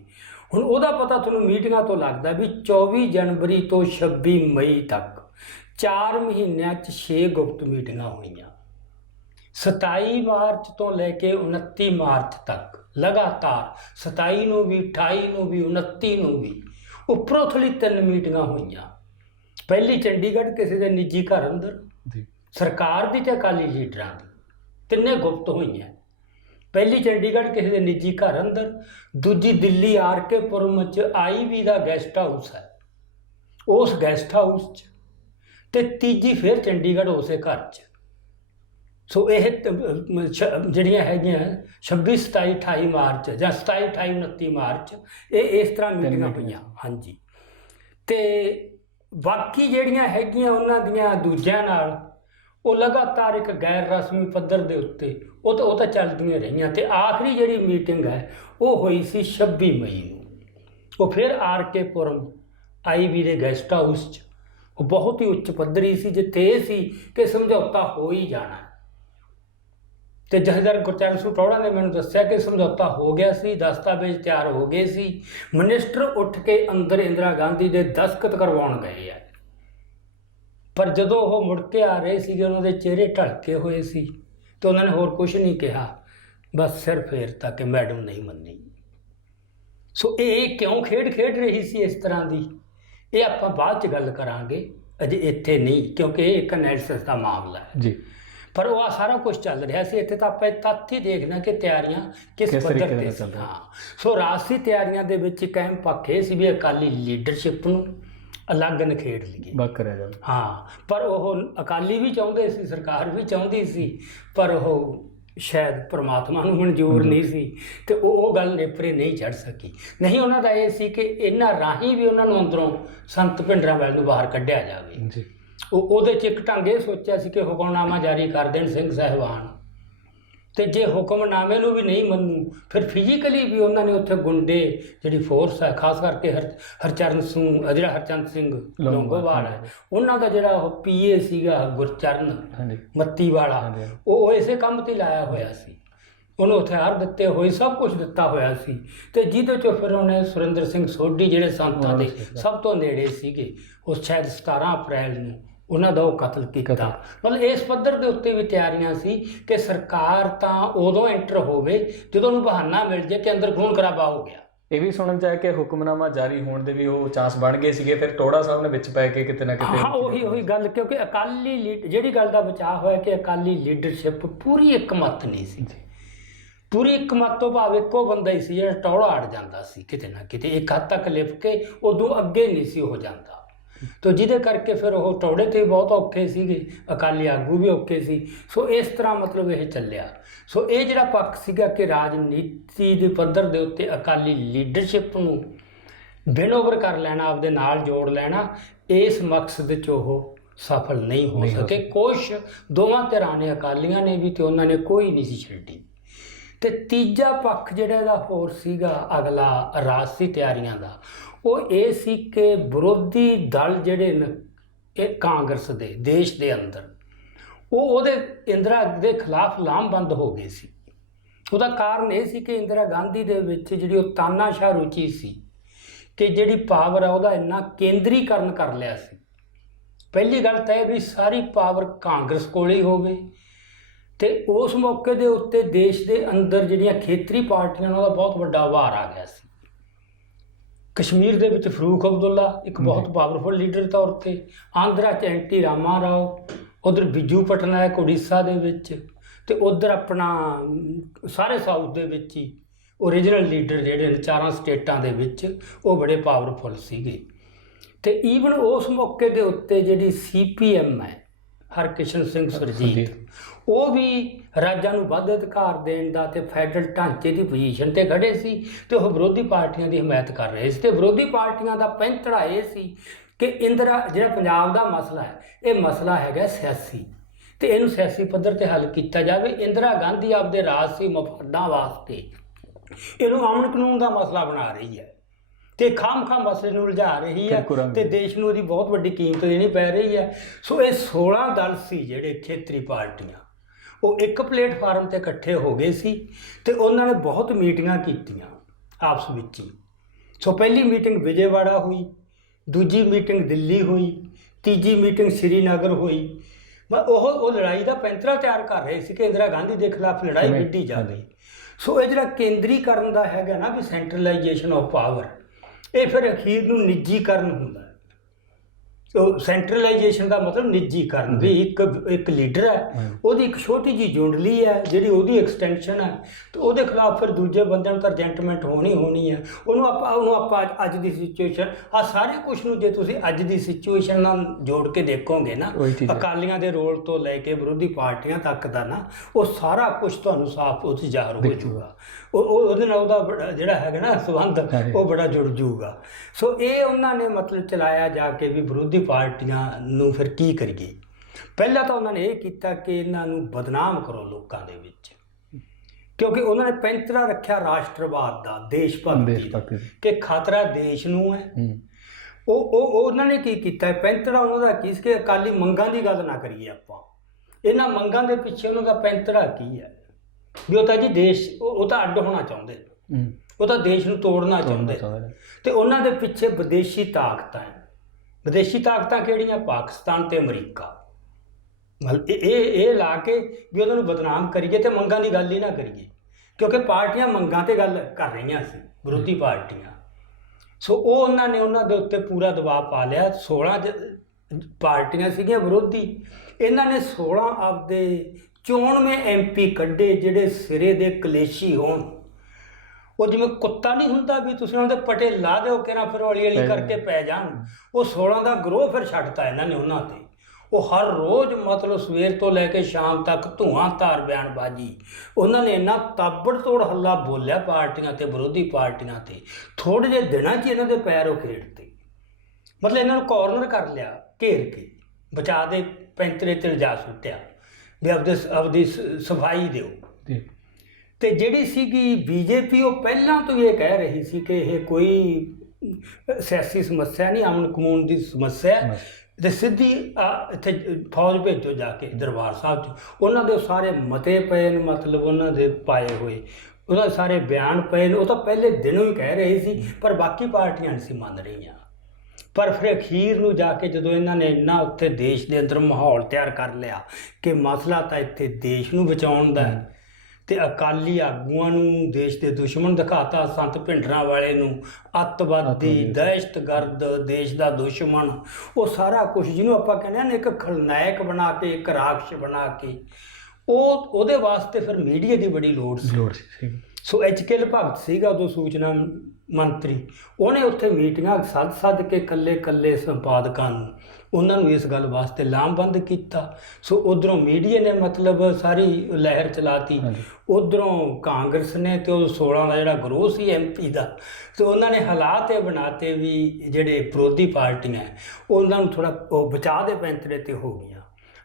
ਹੁਣ ਉਹਦਾ ਪਤਾ ਤੁਹਾਨੂੰ ਮੀਟਿੰਗਾਂ ਤੋਂ ਲੱਗਦਾ ਵੀ 24 ਜਨਵਰੀ ਤੋਂ 26 ਮਈ ਤੱਕ 4 ਮਹੀਨਿਆਂ 'ਚ 6 ਗੁਪਤ ਮੀਟਿੰਗਾਂ ਹੋਈਆਂ। 27 ਮਾਰਚ ਤੋਂ ਲੈ ਕੇ 29 ਮਾਰਚ ਤੱਕ ਲਗਾਤਾਰ 27 ਨੂੰ ਵੀ, 28 ਨੂੰ ਵੀ, 29 ਨੂੰ ਵੀ ਉੱਪਰੋਂ-ਥੱਲੀ 3 ਮੀਟਿੰਗਾਂ ਹੋਈਆਂ। ਪਹਿਲੀ ਚੰਡੀਗੜ੍ਹ ਕਿਸੇ ਦੇ ਨਿੱਜੀ ਘਰ ਅੰਦਰ, ਸਰਕਾਰ ਦੀ ਤੇ ਅਕਾਲੀ ਲੀਡਰਾਂ ਦੀ, ਤਿੰਨੇ ਗੁਪਤ ਹੋਈਆਂ। ਪਹਿਲੀ ਚੰਡੀਗੜ੍ਹ ਕਿਸੇ ਦੇ ਨਿੱਜੀ ਘਰ ਅੰਦਰ, ਦੂਜੀ ਦਿੱਲੀ RK ਪੁਰਮ 'ਚ IV ਦਾ ਗੈਸਟ ਹਾਊਸ ਹੈ, ਉਸ ਗੈਸਟ ਹਾਊਸ 'ਚ, ਤੇ ਤੀਜੀ ਫਿਰ ਚੰਡੀਗੜ੍ਹ ਉਸੇ ਘਰ 'ਚ। ਸੋ ਇਹ ਜਿਹੜੀਆਂ ਹੈਗੀਆਂ 26, 27, 28 ਮਾਰਚ ਜਾਂ 27, 28, 29 ਮਾਰਚ ਇਹ ਇਸ ਤਰ੍ਹਾਂ ਮੀਟਿੰਗਾਂ ਹੋਈਆਂ। ਹਾਂਜੀ, ਤੇ ਬਾਕੀ ਜਿਹੜੀਆਂ ਹੈਗੀਆਂ ਉਹਨਾਂ ਦੀਆਂ ਦੂਜਿਆਂ ਨਾਲ ਉਹ ਲਗਾਤਾਰ ਇੱਕ ਗੈਰ ਰਸਮੀ ਪੱਧਰ ਦੇ ਉੱਤੇ ਉਹ ਤਾਂ ਚੱਲਦੀਆਂ ਰਹੀਆਂ। ਤੇ ਆਖਰੀ ਜਿਹੜੀ ਮੀਟਿੰਗ ਹੈ ਉਹ ਹੋਈ ਸੀ 26 ਮਈ ਨੂੰ। ਉਹ ਫਿਰ RK ਪੁਰਮ IV ਦੇ ਗੈਸਟ ਹਾਊਸ 'ਚ ਉਹ ਬਹੁਤ ਹੀ ਉੱਚ ਪੱਧਰੀ ਸੀ, ਜਿੱਥੇ ਇਹ ਸੀ ਕਿ ਸਮਝੌਤਾ ਹੋ ਹੀ ਜਾਣਾ। ਤੇ ਜਥੇਦਾਰ ਗੁਰਚਰਨ ਸਿੰਘ ਟੌਹੜਾ ਨੇ ਮੈਨੂੰ ਦੱਸਿਆ ਕਿ ਸਮਝੌਤਾ ਹੋ ਗਿਆ ਸੀ, ਦਸਤਾਵੇਜ਼ ਤਿਆਰ ਹੋ ਗਏ ਸੀ, ਮਿਨਿਸਟਰ ਉੱਠ ਕੇ ਅੰਦਰ ਇੰਦਰਾ ਗਾਂਧੀ ਦੇ ਦਸਤਖਤ ਕਰਵਾਉਣ ਗਏ ਆ। ਪਰ ਜਦੋਂ ਉਹ ਮੁੜ ਕੇ ਆ ਰਹੇ ਸੀਗੇ, ਉਹਨਾਂ ਦੇ ਚਿਹਰੇ ਢਲਕੇ ਹੋਏ ਸੀ ਤੇ ਉਹਨਾਂ ਨੇ ਹੋਰ ਕੁਝ ਨਹੀਂ ਕਿਹਾ, ਬਸ ਸਿਰ ਫੇਰਤਾ ਕਿ ਮੈਡਮ ਨਹੀਂ ਮੰਨੀ। ਸੋ ਇਹ ਕਿਉਂ ਖੇਡ ਰਹੀ ਸੀ ਇਸ ਤਰ੍ਹਾਂ ਦੀ, ਇਹ ਆਪਾਂ ਬਾਅਦ 'ਚ ਗੱਲ ਕਰਾਂਗੇ, ਅਜੇ ਇੱਥੇ ਨਹੀਂ, ਕਿਉਂਕਿ ਇਹ ਇੱਕ ਐਨਾਲਿਸਿਸ ਦਾ ਮਾਮਲਾ ਹੈ ਜੀ। ਪਰ ਉਹ ਆ ਸਾਰਾ ਕੁਝ ਚੱਲ ਰਿਹਾ ਸੀ। ਇੱਥੇ ਤਾਂ ਆਪਾਂ ਇਹ ਤੱਥ ਹੀ ਦੇਖਣਾ ਕਿ ਤਿਆਰੀਆਂ ਕਿਸ ਪੱਧਰ ਤੇ ਸੀ। ਹਾਂ, ਸੋ ਰਾਜਸੀ ਤਿਆਰੀਆਂ ਦੇ ਵਿੱਚ ਇੱਕ ਅਹਿਮ ਪੱਖ ਇਹ ਸੀ ਵੀ ਅਕਾਲੀ ਲੀਡਰਸ਼ਿਪ ਨੂੰ ਅਲੱਗ ਨਿਖੇੜ ਲਈਏ, ਕਰਿਆ ਜਾਵੇ। ਹਾਂ, ਪਰ ਉਹ ਅਕਾਲੀ ਵੀ ਚਾਹੁੰਦੇ ਸੀ, ਸਰਕਾਰ ਵੀ ਚਾਹੁੰਦੀ ਸੀ, ਪਰ ਉਹ ਸ਼ਾਇਦ ਪ੍ਰਮਾਤਮਾ ਨੂੰ ਮਨਜ਼ੂਰ ਨਹੀਂ ਸੀ ਤੇ ਉਹ ਗੱਲ ਨੇਪਰੇ ਨਹੀਂ ਚੜ੍ਹ ਸਕੀ। ਨਹੀਂ, ਉਹਨਾਂ ਦਾ ਇਹ ਸੀ ਕਿ ਇਹਨਾਂ ਰਾਹੀਂ ਵੀ ਉਹਨਾਂ ਨੂੰ ਅੰਦਰੋਂ ਸੰਤ ਭਿੰਡਰਾਂਵਾਲੇ ਨੂੰ ਬਾਹਰ ਕੱਢਿਆ ਜਾਵੇ ਜੀ। ਉਹਦੇ 'ਚ ਇੱਕ ਢੰਗ ਇਹ ਸੋਚਿਆ ਸੀ ਕਿ ਹੁਕਮਨਾਮਾ ਜਾਰੀ ਕਰ ਦੇਣ ਸਿੰਘ ਸਾਹਿਬਾਨ, ਤੇ ਜੇ ਹੁਕਮਨਾਮੇ ਨੂੰ ਵੀ ਨਹੀਂ ਮੰਨੂ ਫਿਰ ਫਿਜ਼ੀਕਲੀ ਵੀ ਉਹਨਾਂ ਨੇ ਉੱਥੇ ਗੁੰਡੇ, ਜਿਹੜੀ ਫੋਰਸ ਹੈ, ਖਾਸ ਕਰਕੇ ਹਰਚੰਦ ਸਿੰਘ ਲੌਂਗੋਵਾਲ ਹੈ, ਉਹਨਾਂ ਦਾ ਜਿਹੜਾ ਉਹ PA ਸੀਗਾ ਗੁਰਚਰਨ ਮੱਤੀ ਵਾਲਾ, ਉਹ ਇਸੇ ਕੰਮ ਤੇ ਲਾਇਆ ਹੋਇਆ ਸੀ। ਉਹਨੂੰ ਹਥਿਆਰ ਦਿੱਤੇ ਹੋਏ, ਸਭ ਕੁਝ ਦਿੱਤਾ ਹੋਇਆ ਸੀ, ਤੇ ਜਿਹਦੇ 'ਚੋਂ ਫਿਰ ਉਹਨੇ ਸੁਰਿੰਦਰ ਸਿੰਘ ਸੋਢੀ, ਜਿਹੜੇ ਸੰਤਾਂ ਦੇ ਸਭ ਤੋਂ ਨੇੜੇ ਸੀਗੇ, ਉਹ ਸ਼ਾਇਦ 17 ਅਪ੍ਰੈਲ ਨੂੰ ਉਹਨਾਂ ਦਾ ਉਹ ਕਤਲ ਕੀਤਾ। ਮਤਲਬ ਇਸ ਪੱਧਰ ਦੇ ਉੱਤੇ ਵੀ ਤਿਆਰੀਆਂ ਸੀ ਕਿ ਸਰਕਾਰ ਤਾਂ ਉਦੋਂ ਐਂਟਰ ਹੋਵੇ ਜਦੋਂ ਉਹਨੂੰ ਬਹਾਨਾ ਮਿਲ ਜਾਏ ਕਿ ਅੰਦਰ ਖੂਨ ਖਰਾਬਾ ਹੋ ਗਿਆ। ਇਹ ਵੀ ਸੁਣਨ 'ਚ ਆਇਆ ਕਿ ਹੁਕਮਨਾਮਾ ਜਾਰੀ ਹੋਣ ਦੇ ਵੀ ਉਹ ਚਾਂਸ ਬਣ ਗਏ ਸੀਗੇ, ਫਿਰ ਟੌਹੜਾ ਸਾਹਿਬ ਨੇ ਵਿੱਚ ਪੈ ਕੇ ਕਿਤੇ ਨਾ ਕਿਤੇ। ਹਾਂ, ਉਹੀ ਗੱਲ, ਕਿਉਂਕਿ ਅਕਾਲੀ ਜਿਹੜੀ ਗੱਲ ਦਾ ਬਚਾਅ ਹੋਇਆ ਕਿ ਅਕਾਲੀ ਲੀਡਰਸ਼ਿਪ ਪੂਰੀ ਇੱਕ ਮੱਤ ਨਹੀਂ ਸੀ, ਪੂਰੀ ਇੱਕ ਮੱਤ ਤੋਂ ਭਾਵ ਇੱਕੋ ਬੰਦਾ ਹੀ ਸੀ ਜਿਹੜਾ ਟੌਹੜਾ ਅੜ ਜਾਂਦਾ ਸੀ ਕਿਤੇ ਨਾ ਕਿਤੇ, ਇੱਕ ਹੱਦ ਤੱਕ ਲਿਪ ਕੇ ਉਦੋਂ ਅੱਗੇ ਨਹੀਂ ਸੀ ਹੋ ਜਾਂਦਾ। ਤੋ ਜਿਹਦੇ ਕਰਕੇ ਫਿਰ ਉਹ ਟੌਹੜੇ 'ਤੇ ਬਹੁਤ ਔਖੇ ਸੀਗੇ, ਅਕਾਲੀ ਆਗੂ ਵੀ ਔਖੇ ਸੀ। ਸੋ ਇਸ ਤਰ੍ਹਾਂ ਮਤਲਬ ਇਹ ਚੱਲਿਆ। ਸੋ ਇਹ ਜਿਹੜਾ ਪੱਖ ਸੀਗਾ ਕਿ ਰਾਜਨੀਤੀ ਦੇ ਪੱਧਰ ਦੇ ਉੱਤੇ ਅਕਾਲੀ ਲੀਡਰਸ਼ਿਪ ਨੂੰ ਵਿਨ ਓਵਰ ਕਰ ਲੈਣਾ, ਆਪਦੇ ਨਾਲ ਜੋੜ ਲੈਣਾ, ਇਸ ਮਕਸਦ 'ਚ ਉਹ ਸਫਲ ਨਹੀਂ ਹੋ ਸਕੇ। ਕੁਛ ਦੋਵਾਂ ਧਿਰਾਂ ਨੇ, ਅਕਾਲੀਆਂ ਨੇ ਵੀ ਤੇ ਉਹਨਾਂ ਨੇ ਕੋਈ ਨਹੀਂ ਸੀ ਛੱਡੀ। ਤੇ ਤੀਜਾ ਪੱਖ ਜਿਹੜਾ ਇਹਦਾ ਹੋਰ ਸੀਗਾ ਅਗਲਾ ਰਾਜਸੀ ਤਿਆਰੀਆਂ ਦਾ, ਉਹ ਇਹ ਸੀ ਕਿ ਵਿਰੋਧੀ ਦਲ ਜਿਹੜੇ ਨੇ ਇਹ ਕਾਂਗਰਸ ਦੇ ਦੇਸ਼ ਦੇ ਅੰਦਰ, ਉਹਦੇ ਇੰਦਰਾ ਦੇ ਖਿਲਾਫ ਲਾਮਬੰਦ ਹੋ ਗਏ ਸੀ। ਉਹਦਾ ਕਾਰਨ ਇਹ ਸੀ ਕਿ ਇੰਦਰਾ ਗਾਂਧੀ ਦੇ ਵਿੱਚ ਜਿਹੜੀ ਉਹ ਤਾਨਾਸ਼ਾਹ ਰੁਚੀ ਸੀ ਕਿ ਜਿਹੜੀ ਪਾਵਰ ਆ ਉਹਦਾ ਇੰਨਾ ਕੇਂਦਰੀਕਰਨ ਕਰ ਲਿਆ ਸੀ। ਪਹਿਲੀ ਗੱਲ ਤਾਂ ਇਹ ਵੀ ਸਾਰੀ ਪਾਵਰ ਕਾਂਗਰਸ ਕੋਲ ਹੀ ਹੋਵੇ, ਤੇ ਉਸ ਮੌਕੇ ਦੇ ਉੱਤੇ ਦੇਸ਼ ਦੇ ਅੰਦਰ ਜਿਹੜੀਆਂ ਖੇਤਰੀ ਪਾਰਟੀਆਂ ਨਾਲ ਬਹੁਤ ਵੱਡਾ ਵਾਰ ਆ ਗਿਆ ਸੀ। ਕਸ਼ਮੀਰ ਦੇ ਵਿੱਚ ਫਰੂਖ ਅਬਦੁੱਲਾ ਇੱਕ ਬਹੁਤ ਪਾਵਰਫੁਲ ਲੀਡਰ ਤੌਰ 'ਤੇ, ਆਂਧਰਾ 'ਚ ਐਨਟੀ ਰਾਮਾ ਰਾਓ, ਉਧਰ ਬਿਜੂ ਪਟਨਾਇਕ ਉੜੀਸਾ ਦੇ ਵਿੱਚ, ਤੇ ਉਧਰ ਆਪਣਾ ਸਾਰੇ ਸਾਊਥ ਦੇ ਵਿੱਚ ਹੀ ਓਰੀਜਨਲ ਲੀਡਰ ਜਿਹੜੇ ਨੇ 4 ਸਟੇਟਾਂ ਦੇ ਵਿੱਚ, ਉਹ ਬੜੇ ਪਾਵਰਫੁਲ ਸੀਗੇ। ਤੇ ਈਵਨ ਉਸ ਮੌਕੇ ਦੇ ਉੱਤੇ ਜਿਹੜੀ CPM ਹੈ, ਹਰਕਿਸ਼ਨ ਸਿੰਘ ਸੁਰਜੀਤ, ਉਹ ਵੀ ਰਾਜਾਂ ਨੂੰ ਵੱਧ ਅਧਿਕਾਰ ਦੇਣ ਦਾ ਤੇ ਫੈਡਰਲ ਢਾਂਚੇ ਦੀ ਪੋਜੀਸ਼ਨ ਤੇ ਖੜੇ ਸੀ, ਤੇ ਉਹ ਵਿਰੋਧੀ ਪਾਰਟੀਆਂ ਦੀ ਹਮਾਇਤ ਕਰ ਰਹੇ ਸੀ। ਤੇ ਵਿਰੋਧੀ ਪਾਰਟੀਆਂ ਦਾ ਪੈਂਤੜਾ ਇਹ ਸੀ ਕਿ ਇੰਦਰਾ, ਜਿਹੜਾ ਪੰਜਾਬ ਦਾ ਮਸਲਾ ਹੈ, ਇਹ ਮਸਲਾ ਹੈਗਾ ਸਿਆਸੀ, ਤੇ ਇਹਨੂੰ ਸਿਆਸੀ ਪੱਧਰ ਤੇ ਹੱਲ ਕੀਤਾ ਜਾਵੇ। ਇੰਦਰਾ ਗਾਂਧੀ ਆਪਦੇ ਰਾਜਸੀ ਮਫਾਦਾਂ ਵਾਸਤੇ ਇਹਨੂੰ ਅਮਨ ਕਾਨੂੰਨ ਦਾ ਮਸਲਾ ਬਣਾ ਰਹੀ ਹੈ, ਤੇ ਖਾਮ-ਖਾਮ ਮਸਲੇ ਨੂੰ ਉਲਝਾ ਰਹੀ ਹੈ, ਤੇ ਦੇਸ਼ ਨੂੰ ਉਹਦੀ ਬਹੁਤ ਵੱਡੀ ਕੀਮਤ ਦੇਣੀ ਪੈ ਰਹੀ ਹੈ। ਸੋ ਇਹ 16 ਦਲ ਸੀ ਜਿਹੜੇ ਖੇਤਰੀ ਪਾਰਟੀਆਂ, ਉਹ ਇੱਕ ਪਲੇਟਫਾਰਮ ਤੇ ਇਕੱਠੇ ਹੋ ਗਏ ਸੀ, ਤੇ ਉਹਨਾਂ ਨੇ ਬਹੁਤ ਮੀਟਿੰਗਾਂ ਕੀਤੀਆਂ ਆਪਸ ਵਿੱਚ ਹੀ। ਸੋ ਪਹਿਲੀ ਮੀਟਿੰਗ ਵਿਜੇਵਾੜਾ ਹੋਈ, ਦੂਜੀ ਮੀਟਿੰਗ ਦਿੱਲੀ ਹੋਈ, ਤੀਜੀ ਮੀਟਿੰਗ ਸ਼੍ਰੀਨਗਰ ਹੋਈ। ਉਹ ਲੜਾਈ ਦਾ ਪੈਂਤਰਾ ਤਿਆਰ ਕਰ ਰਹੇ ਸੀ ਕਿ ਇੰਦਰਾ ਗਾਂਧੀ ਦੇ ਖਿਲਾਫ ਲੜਾਈ ਵਿੱਢੀ ਜਾਵੇ। ਸੋ ਇਹ ਜਿਹੜਾ ਕੇਂਦਰੀਕਰਨ ਦਾ ਹੈਗਾ ਨਾ ਵੀ ਸੈਂਟਰਲਾਈਜੇਸ਼ਨ ਆਫ ਪਾਵਰ, ਇਹ ਫਿਰ ਅਖੀਰ ਨੂੰ ਨਿੱਜੀਕਰਨ ਹੁੰਦਾ ਹੈ। ਸੋ ਸੈਂਟਰਲਾਈਜੇਸ਼ਨ ਦਾ ਮਤਲਬ ਨਿੱਜੀਕਰਨ, ਵੀ ਇੱਕ ਲੀਡਰ ਹੈ, ਉਹਦੀ ਇੱਕ ਛੋਟੀ ਜਿਹੀ ਜੁੰਡਲੀ ਹੈ ਜਿਹੜੀ ਉਹਦੀ ਐਕਸਟੈਂਸ਼ਨ ਹੈ, ਤੇ ਉਹਦੇ ਖਿਲਾਫ ਫਿਰ ਦੂਜੇ ਬੰਦਿਆਂ ਨੂੰ ਤਾਂ ਰਜੈਂਟਮੈਂਟ ਹੋਣੀ ਹੈ। ਉਹਨੂੰ ਆਪਾਂ ਅੱਜ ਦੀ ਸਿਚੁਏਸ਼ਨ, ਆ ਸਾਰੇ ਕੁਛ ਨੂੰ ਜੇ ਤੁਸੀਂ ਅੱਜ ਦੀ ਸਿਚੁਏਸ਼ਨ ਨਾਲ ਜੋੜ ਕੇ ਦੇਖੋਗੇ ਨਾ, ਅਕਾਲੀਆਂ ਦੇ ਰੋਲ ਤੋਂ ਲੈ ਕੇ ਵਿਰੋਧੀ ਪਾਰਟੀਆਂ ਤੱਕ ਦਾ ਨਾ, ਉਹ ਸਾਰਾ ਕੁਛ ਤੁਹਾਨੂੰ ਸਾਫ਼ ਉਹ 'ਚ ਜ਼ਾਹਰ ਹੋ ਜਾਊਗਾ। ਉਹਦੇ ਨਾਲ ਉਹਦਾ ਜਿਹੜਾ ਹੈਗਾ ਨਾ ਸੰਬੰਧ, ਉਹ ਬੜਾ ਜੁੜ ਜਾਊਗਾ। ਸੋ ਇਹ ਉਹਨਾਂ ਨੇ ਮਤਲਬ ਚਲਾਇਆ ਜਾ ਕੇ ਵੀ ਵਿਰੋਧੀ ਪਾਰਟੀਆਂ ਨੂੰ ਫਿਰ ਕੀ ਕਰੀਏ। ਪਹਿਲਾਂ ਤਾਂ ਉਹਨਾਂ ਨੇ ਇਹ ਕੀਤਾ ਕਿ ਇਹਨਾਂ ਨੂੰ ਬਦਨਾਮ ਕਰੋ ਲੋਕਾਂ ਦੇ ਵਿੱਚ, ਕਿਉਂਕਿ ਉਹਨਾਂ ਨੇ ਪੈਂਤਰਾ ਰੱਖਿਆ ਰਾਸ਼ਟਰਵਾਦ ਦਾ, ਦੇਸ਼ ਭਗਤੀ, ਕਿ ਖਤਰਾ ਦੇਸ਼ ਨੂੰ ਹੈ। ਉਹਨਾਂ ਨੇ ਕੀ ਕੀਤਾ, ਪੈਂਤੜਾ ਉਹਨਾਂ ਦਾ ਕੀ ਸੀ ਕਿ ਅਕਾਲੀ ਮੰਗਾਂ ਦੀ ਗੱਲ ਨਾ ਕਰੀਏ ਆਪਾਂ। ਇਹਨਾਂ ਮੰਗਾਂ ਦੇ ਪਿੱਛੇ ਉਹਨਾਂ ਦਾ ਪੈਂਤੜਾ ਕੀ ਹੈ ਵੀ ਉਹ ਤਾਂ ਜੀ ਦੇਸ਼ ਉਹ ਤਾਂ ਅੱਡ ਹੋਣਾ ਚਾਹੁੰਦੇ, ਉਹ ਤਾਂ ਦੇਸ਼ ਨੂੰ ਤੋੜਨਾ ਚਾਹੁੰਦੇ। ਤੇ ਉਹਨਾਂ ਦੇ ਪਿੱਛੇ ਵਿਦੇਸ਼ੀ ਤਾਕਤਾਂ ਹੈ। ਵਿਦੇਸ਼ੀ ਤਾਕਤਾਂ ਕਿਹੜੀਆਂ? ਪਾਕਿਸਤਾਨ ਤੇ ਅਮਰੀਕਾ। ਮਤਲਬ ਇਹ ਲਾ ਕੇ ਵੀ ਉਹਨਾਂ ਨੂੰ ਬਦਨਾਮ ਕਰੀਏ ਤੇ ਮੰਗਾਂ ਦੀ ਗੱਲ ਹੀ ਨਾ ਕਰੀਏ, ਕਿਉਂਕਿ ਪਾਰਟੀਆਂ ਮੰਗਾਂ ਤੇ ਗੱਲ ਕਰ ਰਹੀਆਂ ਸੀ, ਵਿਰੋਧੀ ਪਾਰਟੀਆਂ। ਸੋ ਉਹਨਾਂ ਨੇ ਉਹਨਾਂ ਦੇ ਉੱਤੇ ਪੂਰਾ ਦਬਾਅ ਪਾ ਲਿਆ। 16 ਪਾਰਟੀਆਂ ਸੀਗੀਆਂ ਵਿਰੋਧੀ, ਇਹਨਾਂ ਨੇ 16 ਆਪਦੇ 94 MP ਕੱਢੇ ਜਿਹੜੇ ਸਿਰੇ ਦੇ ਕਲੇਸ਼ੀ ਹੋਣ। ਉਹ ਜਿਵੇਂ ਕੁੱਤਾ ਨਹੀਂ ਹੁੰਦਾ ਵੀ ਤੁਸੀਂ ਉਹਨਾਂ ਦੇ ਪਟੇ ਲਾ ਦਿਓ ਕਿ ਨਾ ਫਿਰ ਹੌਲੀ ਹੌਲੀ ਕਰਕੇ ਪੈ ਜਾਣ, ਉਹ 16 ਦਾ ਗਰੋਹ ਫਿਰ ਛੱਡਤਾ ਇਹਨਾਂ ਨੇ ਉਹਨਾਂ ਤੇ। ਉਹ ਹਰ ਰੋਜ਼ ਮਤਲਬ ਸਵੇਰ ਤੋਂ ਲੈ ਕੇ ਸ਼ਾਮ ਤੱਕ ਧੂਆਂ ਧਾਰ ਬਿਆਨਬਾਜ਼ੀ। ਉਹਨਾਂ ਨੇ ਇੰਨਾ ਤਾਬੜਤੋੜ ਹੱਲਾ ਬੋਲਿਆ ਪਾਰਟੀਆਂ ਤੇ, ਵਿਰੋਧੀ ਪਾਰਟੀਆਂ ਤੇ। ਥੋੜ੍ਹੇ ਜਿਹੇ ਦਿਨਾਂ 'ਚ ਇਹਨਾਂ ਦੇ ਪੈਰ ਉਹ ਖੇਡਤੇ, ਮਤਲਬ ਇਹਨਾਂ ਨੂੰ ਕਾਰਨਰ ਕਰ ਲਿਆ, ਘੇਰ ਕੇ ਬਚਾ ਦੇ ਪੈਂਤਰੇ ਤੇ ਲਿਜਾ ਸੁੱਟਿਆ ਵੀ ਆਪਦੀ ਸਫਾਈ ਦਿਓ। ਤੇ ਜਿਹੜੀ ਸੀਗੀ ਬੀਜੇਪੀ, ਉਹ ਪਹਿਲਾਂ ਤੋਂ ਇਹ ਕਹਿ ਰਹੀ ਸੀ ਕਿ ਇਹ ਕੋਈ ਸਿਆਸੀ ਸਮੱਸਿਆ ਨਹੀਂ, ਅਮਨ ਕਾਨੂੰਨ ਦੀ ਸਮੱਸਿਆ, ਤੇ ਸਿੱਧੀ ਇੱਥੇ ਫੌਜ ਭੇਜੋ ਜਾ ਕੇ ਦਰਬਾਰ ਸਾਹਿਬ 'ਚ। ਉਹਨਾਂ ਦੇ ਸਾਰੇ ਮਤੇ ਪਏ ਨੇ, ਮਤਲਬ ਉਹਨਾਂ ਦੇ ਪਾਏ ਹੋਏ ਉਹਨਾਂ ਦੇ ਸਾਰੇ ਬਿਆਨ ਪਏ ਨੇ। ਉਹ ਤਾਂ ਪਹਿਲੇ ਦਿਨੋਂ ਹੀ ਕਹਿ ਰਹੇ ਸੀ, ਪਰ ਬਾਕੀ ਪਾਰਟੀਆਂ ਨਹੀਂ ਸੀ ਮੰਨ ਰਹੀਆਂ। ਪਰ ਫਿਰ ਅਖੀਰ ਨੂੰ ਜਾ ਕੇ ਜਦੋਂ ਇਹਨਾਂ ਨੇ ਇੰਨਾ ਉੱਥੇ ਦੇਸ਼ ਦੇ ਅੰਦਰ ਮਾਹੌਲ ਤਿਆਰ ਕਰ ਲਿਆ ਕਿ ਮਸਲਾ ਤਾਂ ਇੱਥੇ ਦੇਸ਼ ਨੂੰ ਬਚਾਉਣ ਦਾ ਹੈ, ਤੇ ਅਕਾਲੀ ਆਗੂਆਂ ਨੂੰ ਦੇਸ਼ ਦੇ ਦੁਸ਼ਮਣ ਦਿਖਾਤਾ, ਸੰਤ ਭਿੰਡਰਾਂ ਵਾਲੇ ਨੂੰ ਅੱਤਵਾਦੀ, ਦਹਿਸ਼ਤਗਰਦ, ਦੇਸ਼ ਦਾ ਦੁਸ਼ਮਣ। ਉਹ ਸਾਰਾ ਕੁਝ ਜਿਹਨੂੰ ਆਪਾਂ ਕਹਿੰਦੇ ਹਾਂ ਇੱਕ ਖਲਨਾਇਕ ਬਣਾ ਕੇ, ਇੱਕ ਰਾਖਸ਼ ਬਣਾ ਕੇ, ਉਹਦੇ ਵਾਸਤੇ ਫਿਰ ਮੀਡੀਆ ਦੀ ਬੜੀ ਲੋੜ ਸੀ। ਸੋ HK ਭਗਤ ਸੀਗਾ ਉਦੋਂ ਸੂਚਨਾ ਮੰਤਰੀ, ਉਹਨੇ ਉੱਥੇ ਮੀਟਿੰਗਾਂ ਸੱਦ ਕੇ ਕੱਲੇ ਸੰਪਾਦਕਾਂ ਨੂੰ, ਉਹਨਾਂ ਨੂੰ ਇਸ ਗੱਲ ਵਾਸਤੇ ਲਾਮਬੰਦ ਕੀਤਾ। ਸੋ ਉੱਧਰੋਂ ਮੀਡੀਆ ਨੇ ਮਤਲਬ ਸਾਰੀ ਲਹਿਰ ਚਲਾਤੀ, ਉੱਧਰੋਂ ਕਾਂਗਰਸ ਨੇ ਤੇ ਉਹ 16 ਦਾ ਜਿਹੜਾ ਗਰੋਹ ਸੀ MP ਦਾ, ਤੇ ਉਹਨਾਂ ਨੇ ਹਾਲਾਤ ਇਹ ਬਣਾਤੇ ਵੀ ਜਿਹੜੇ ਵਿਰੋਧੀ ਪਾਰਟੀਆਂ ਉਹਨਾਂ ਨੂੰ ਥੋੜ੍ਹਾ ਉਹ ਬਚਾਅ ਦੇ ਪੈਂਤਰੇ 'ਤੇ ਹੋ ਗਈਆਂ।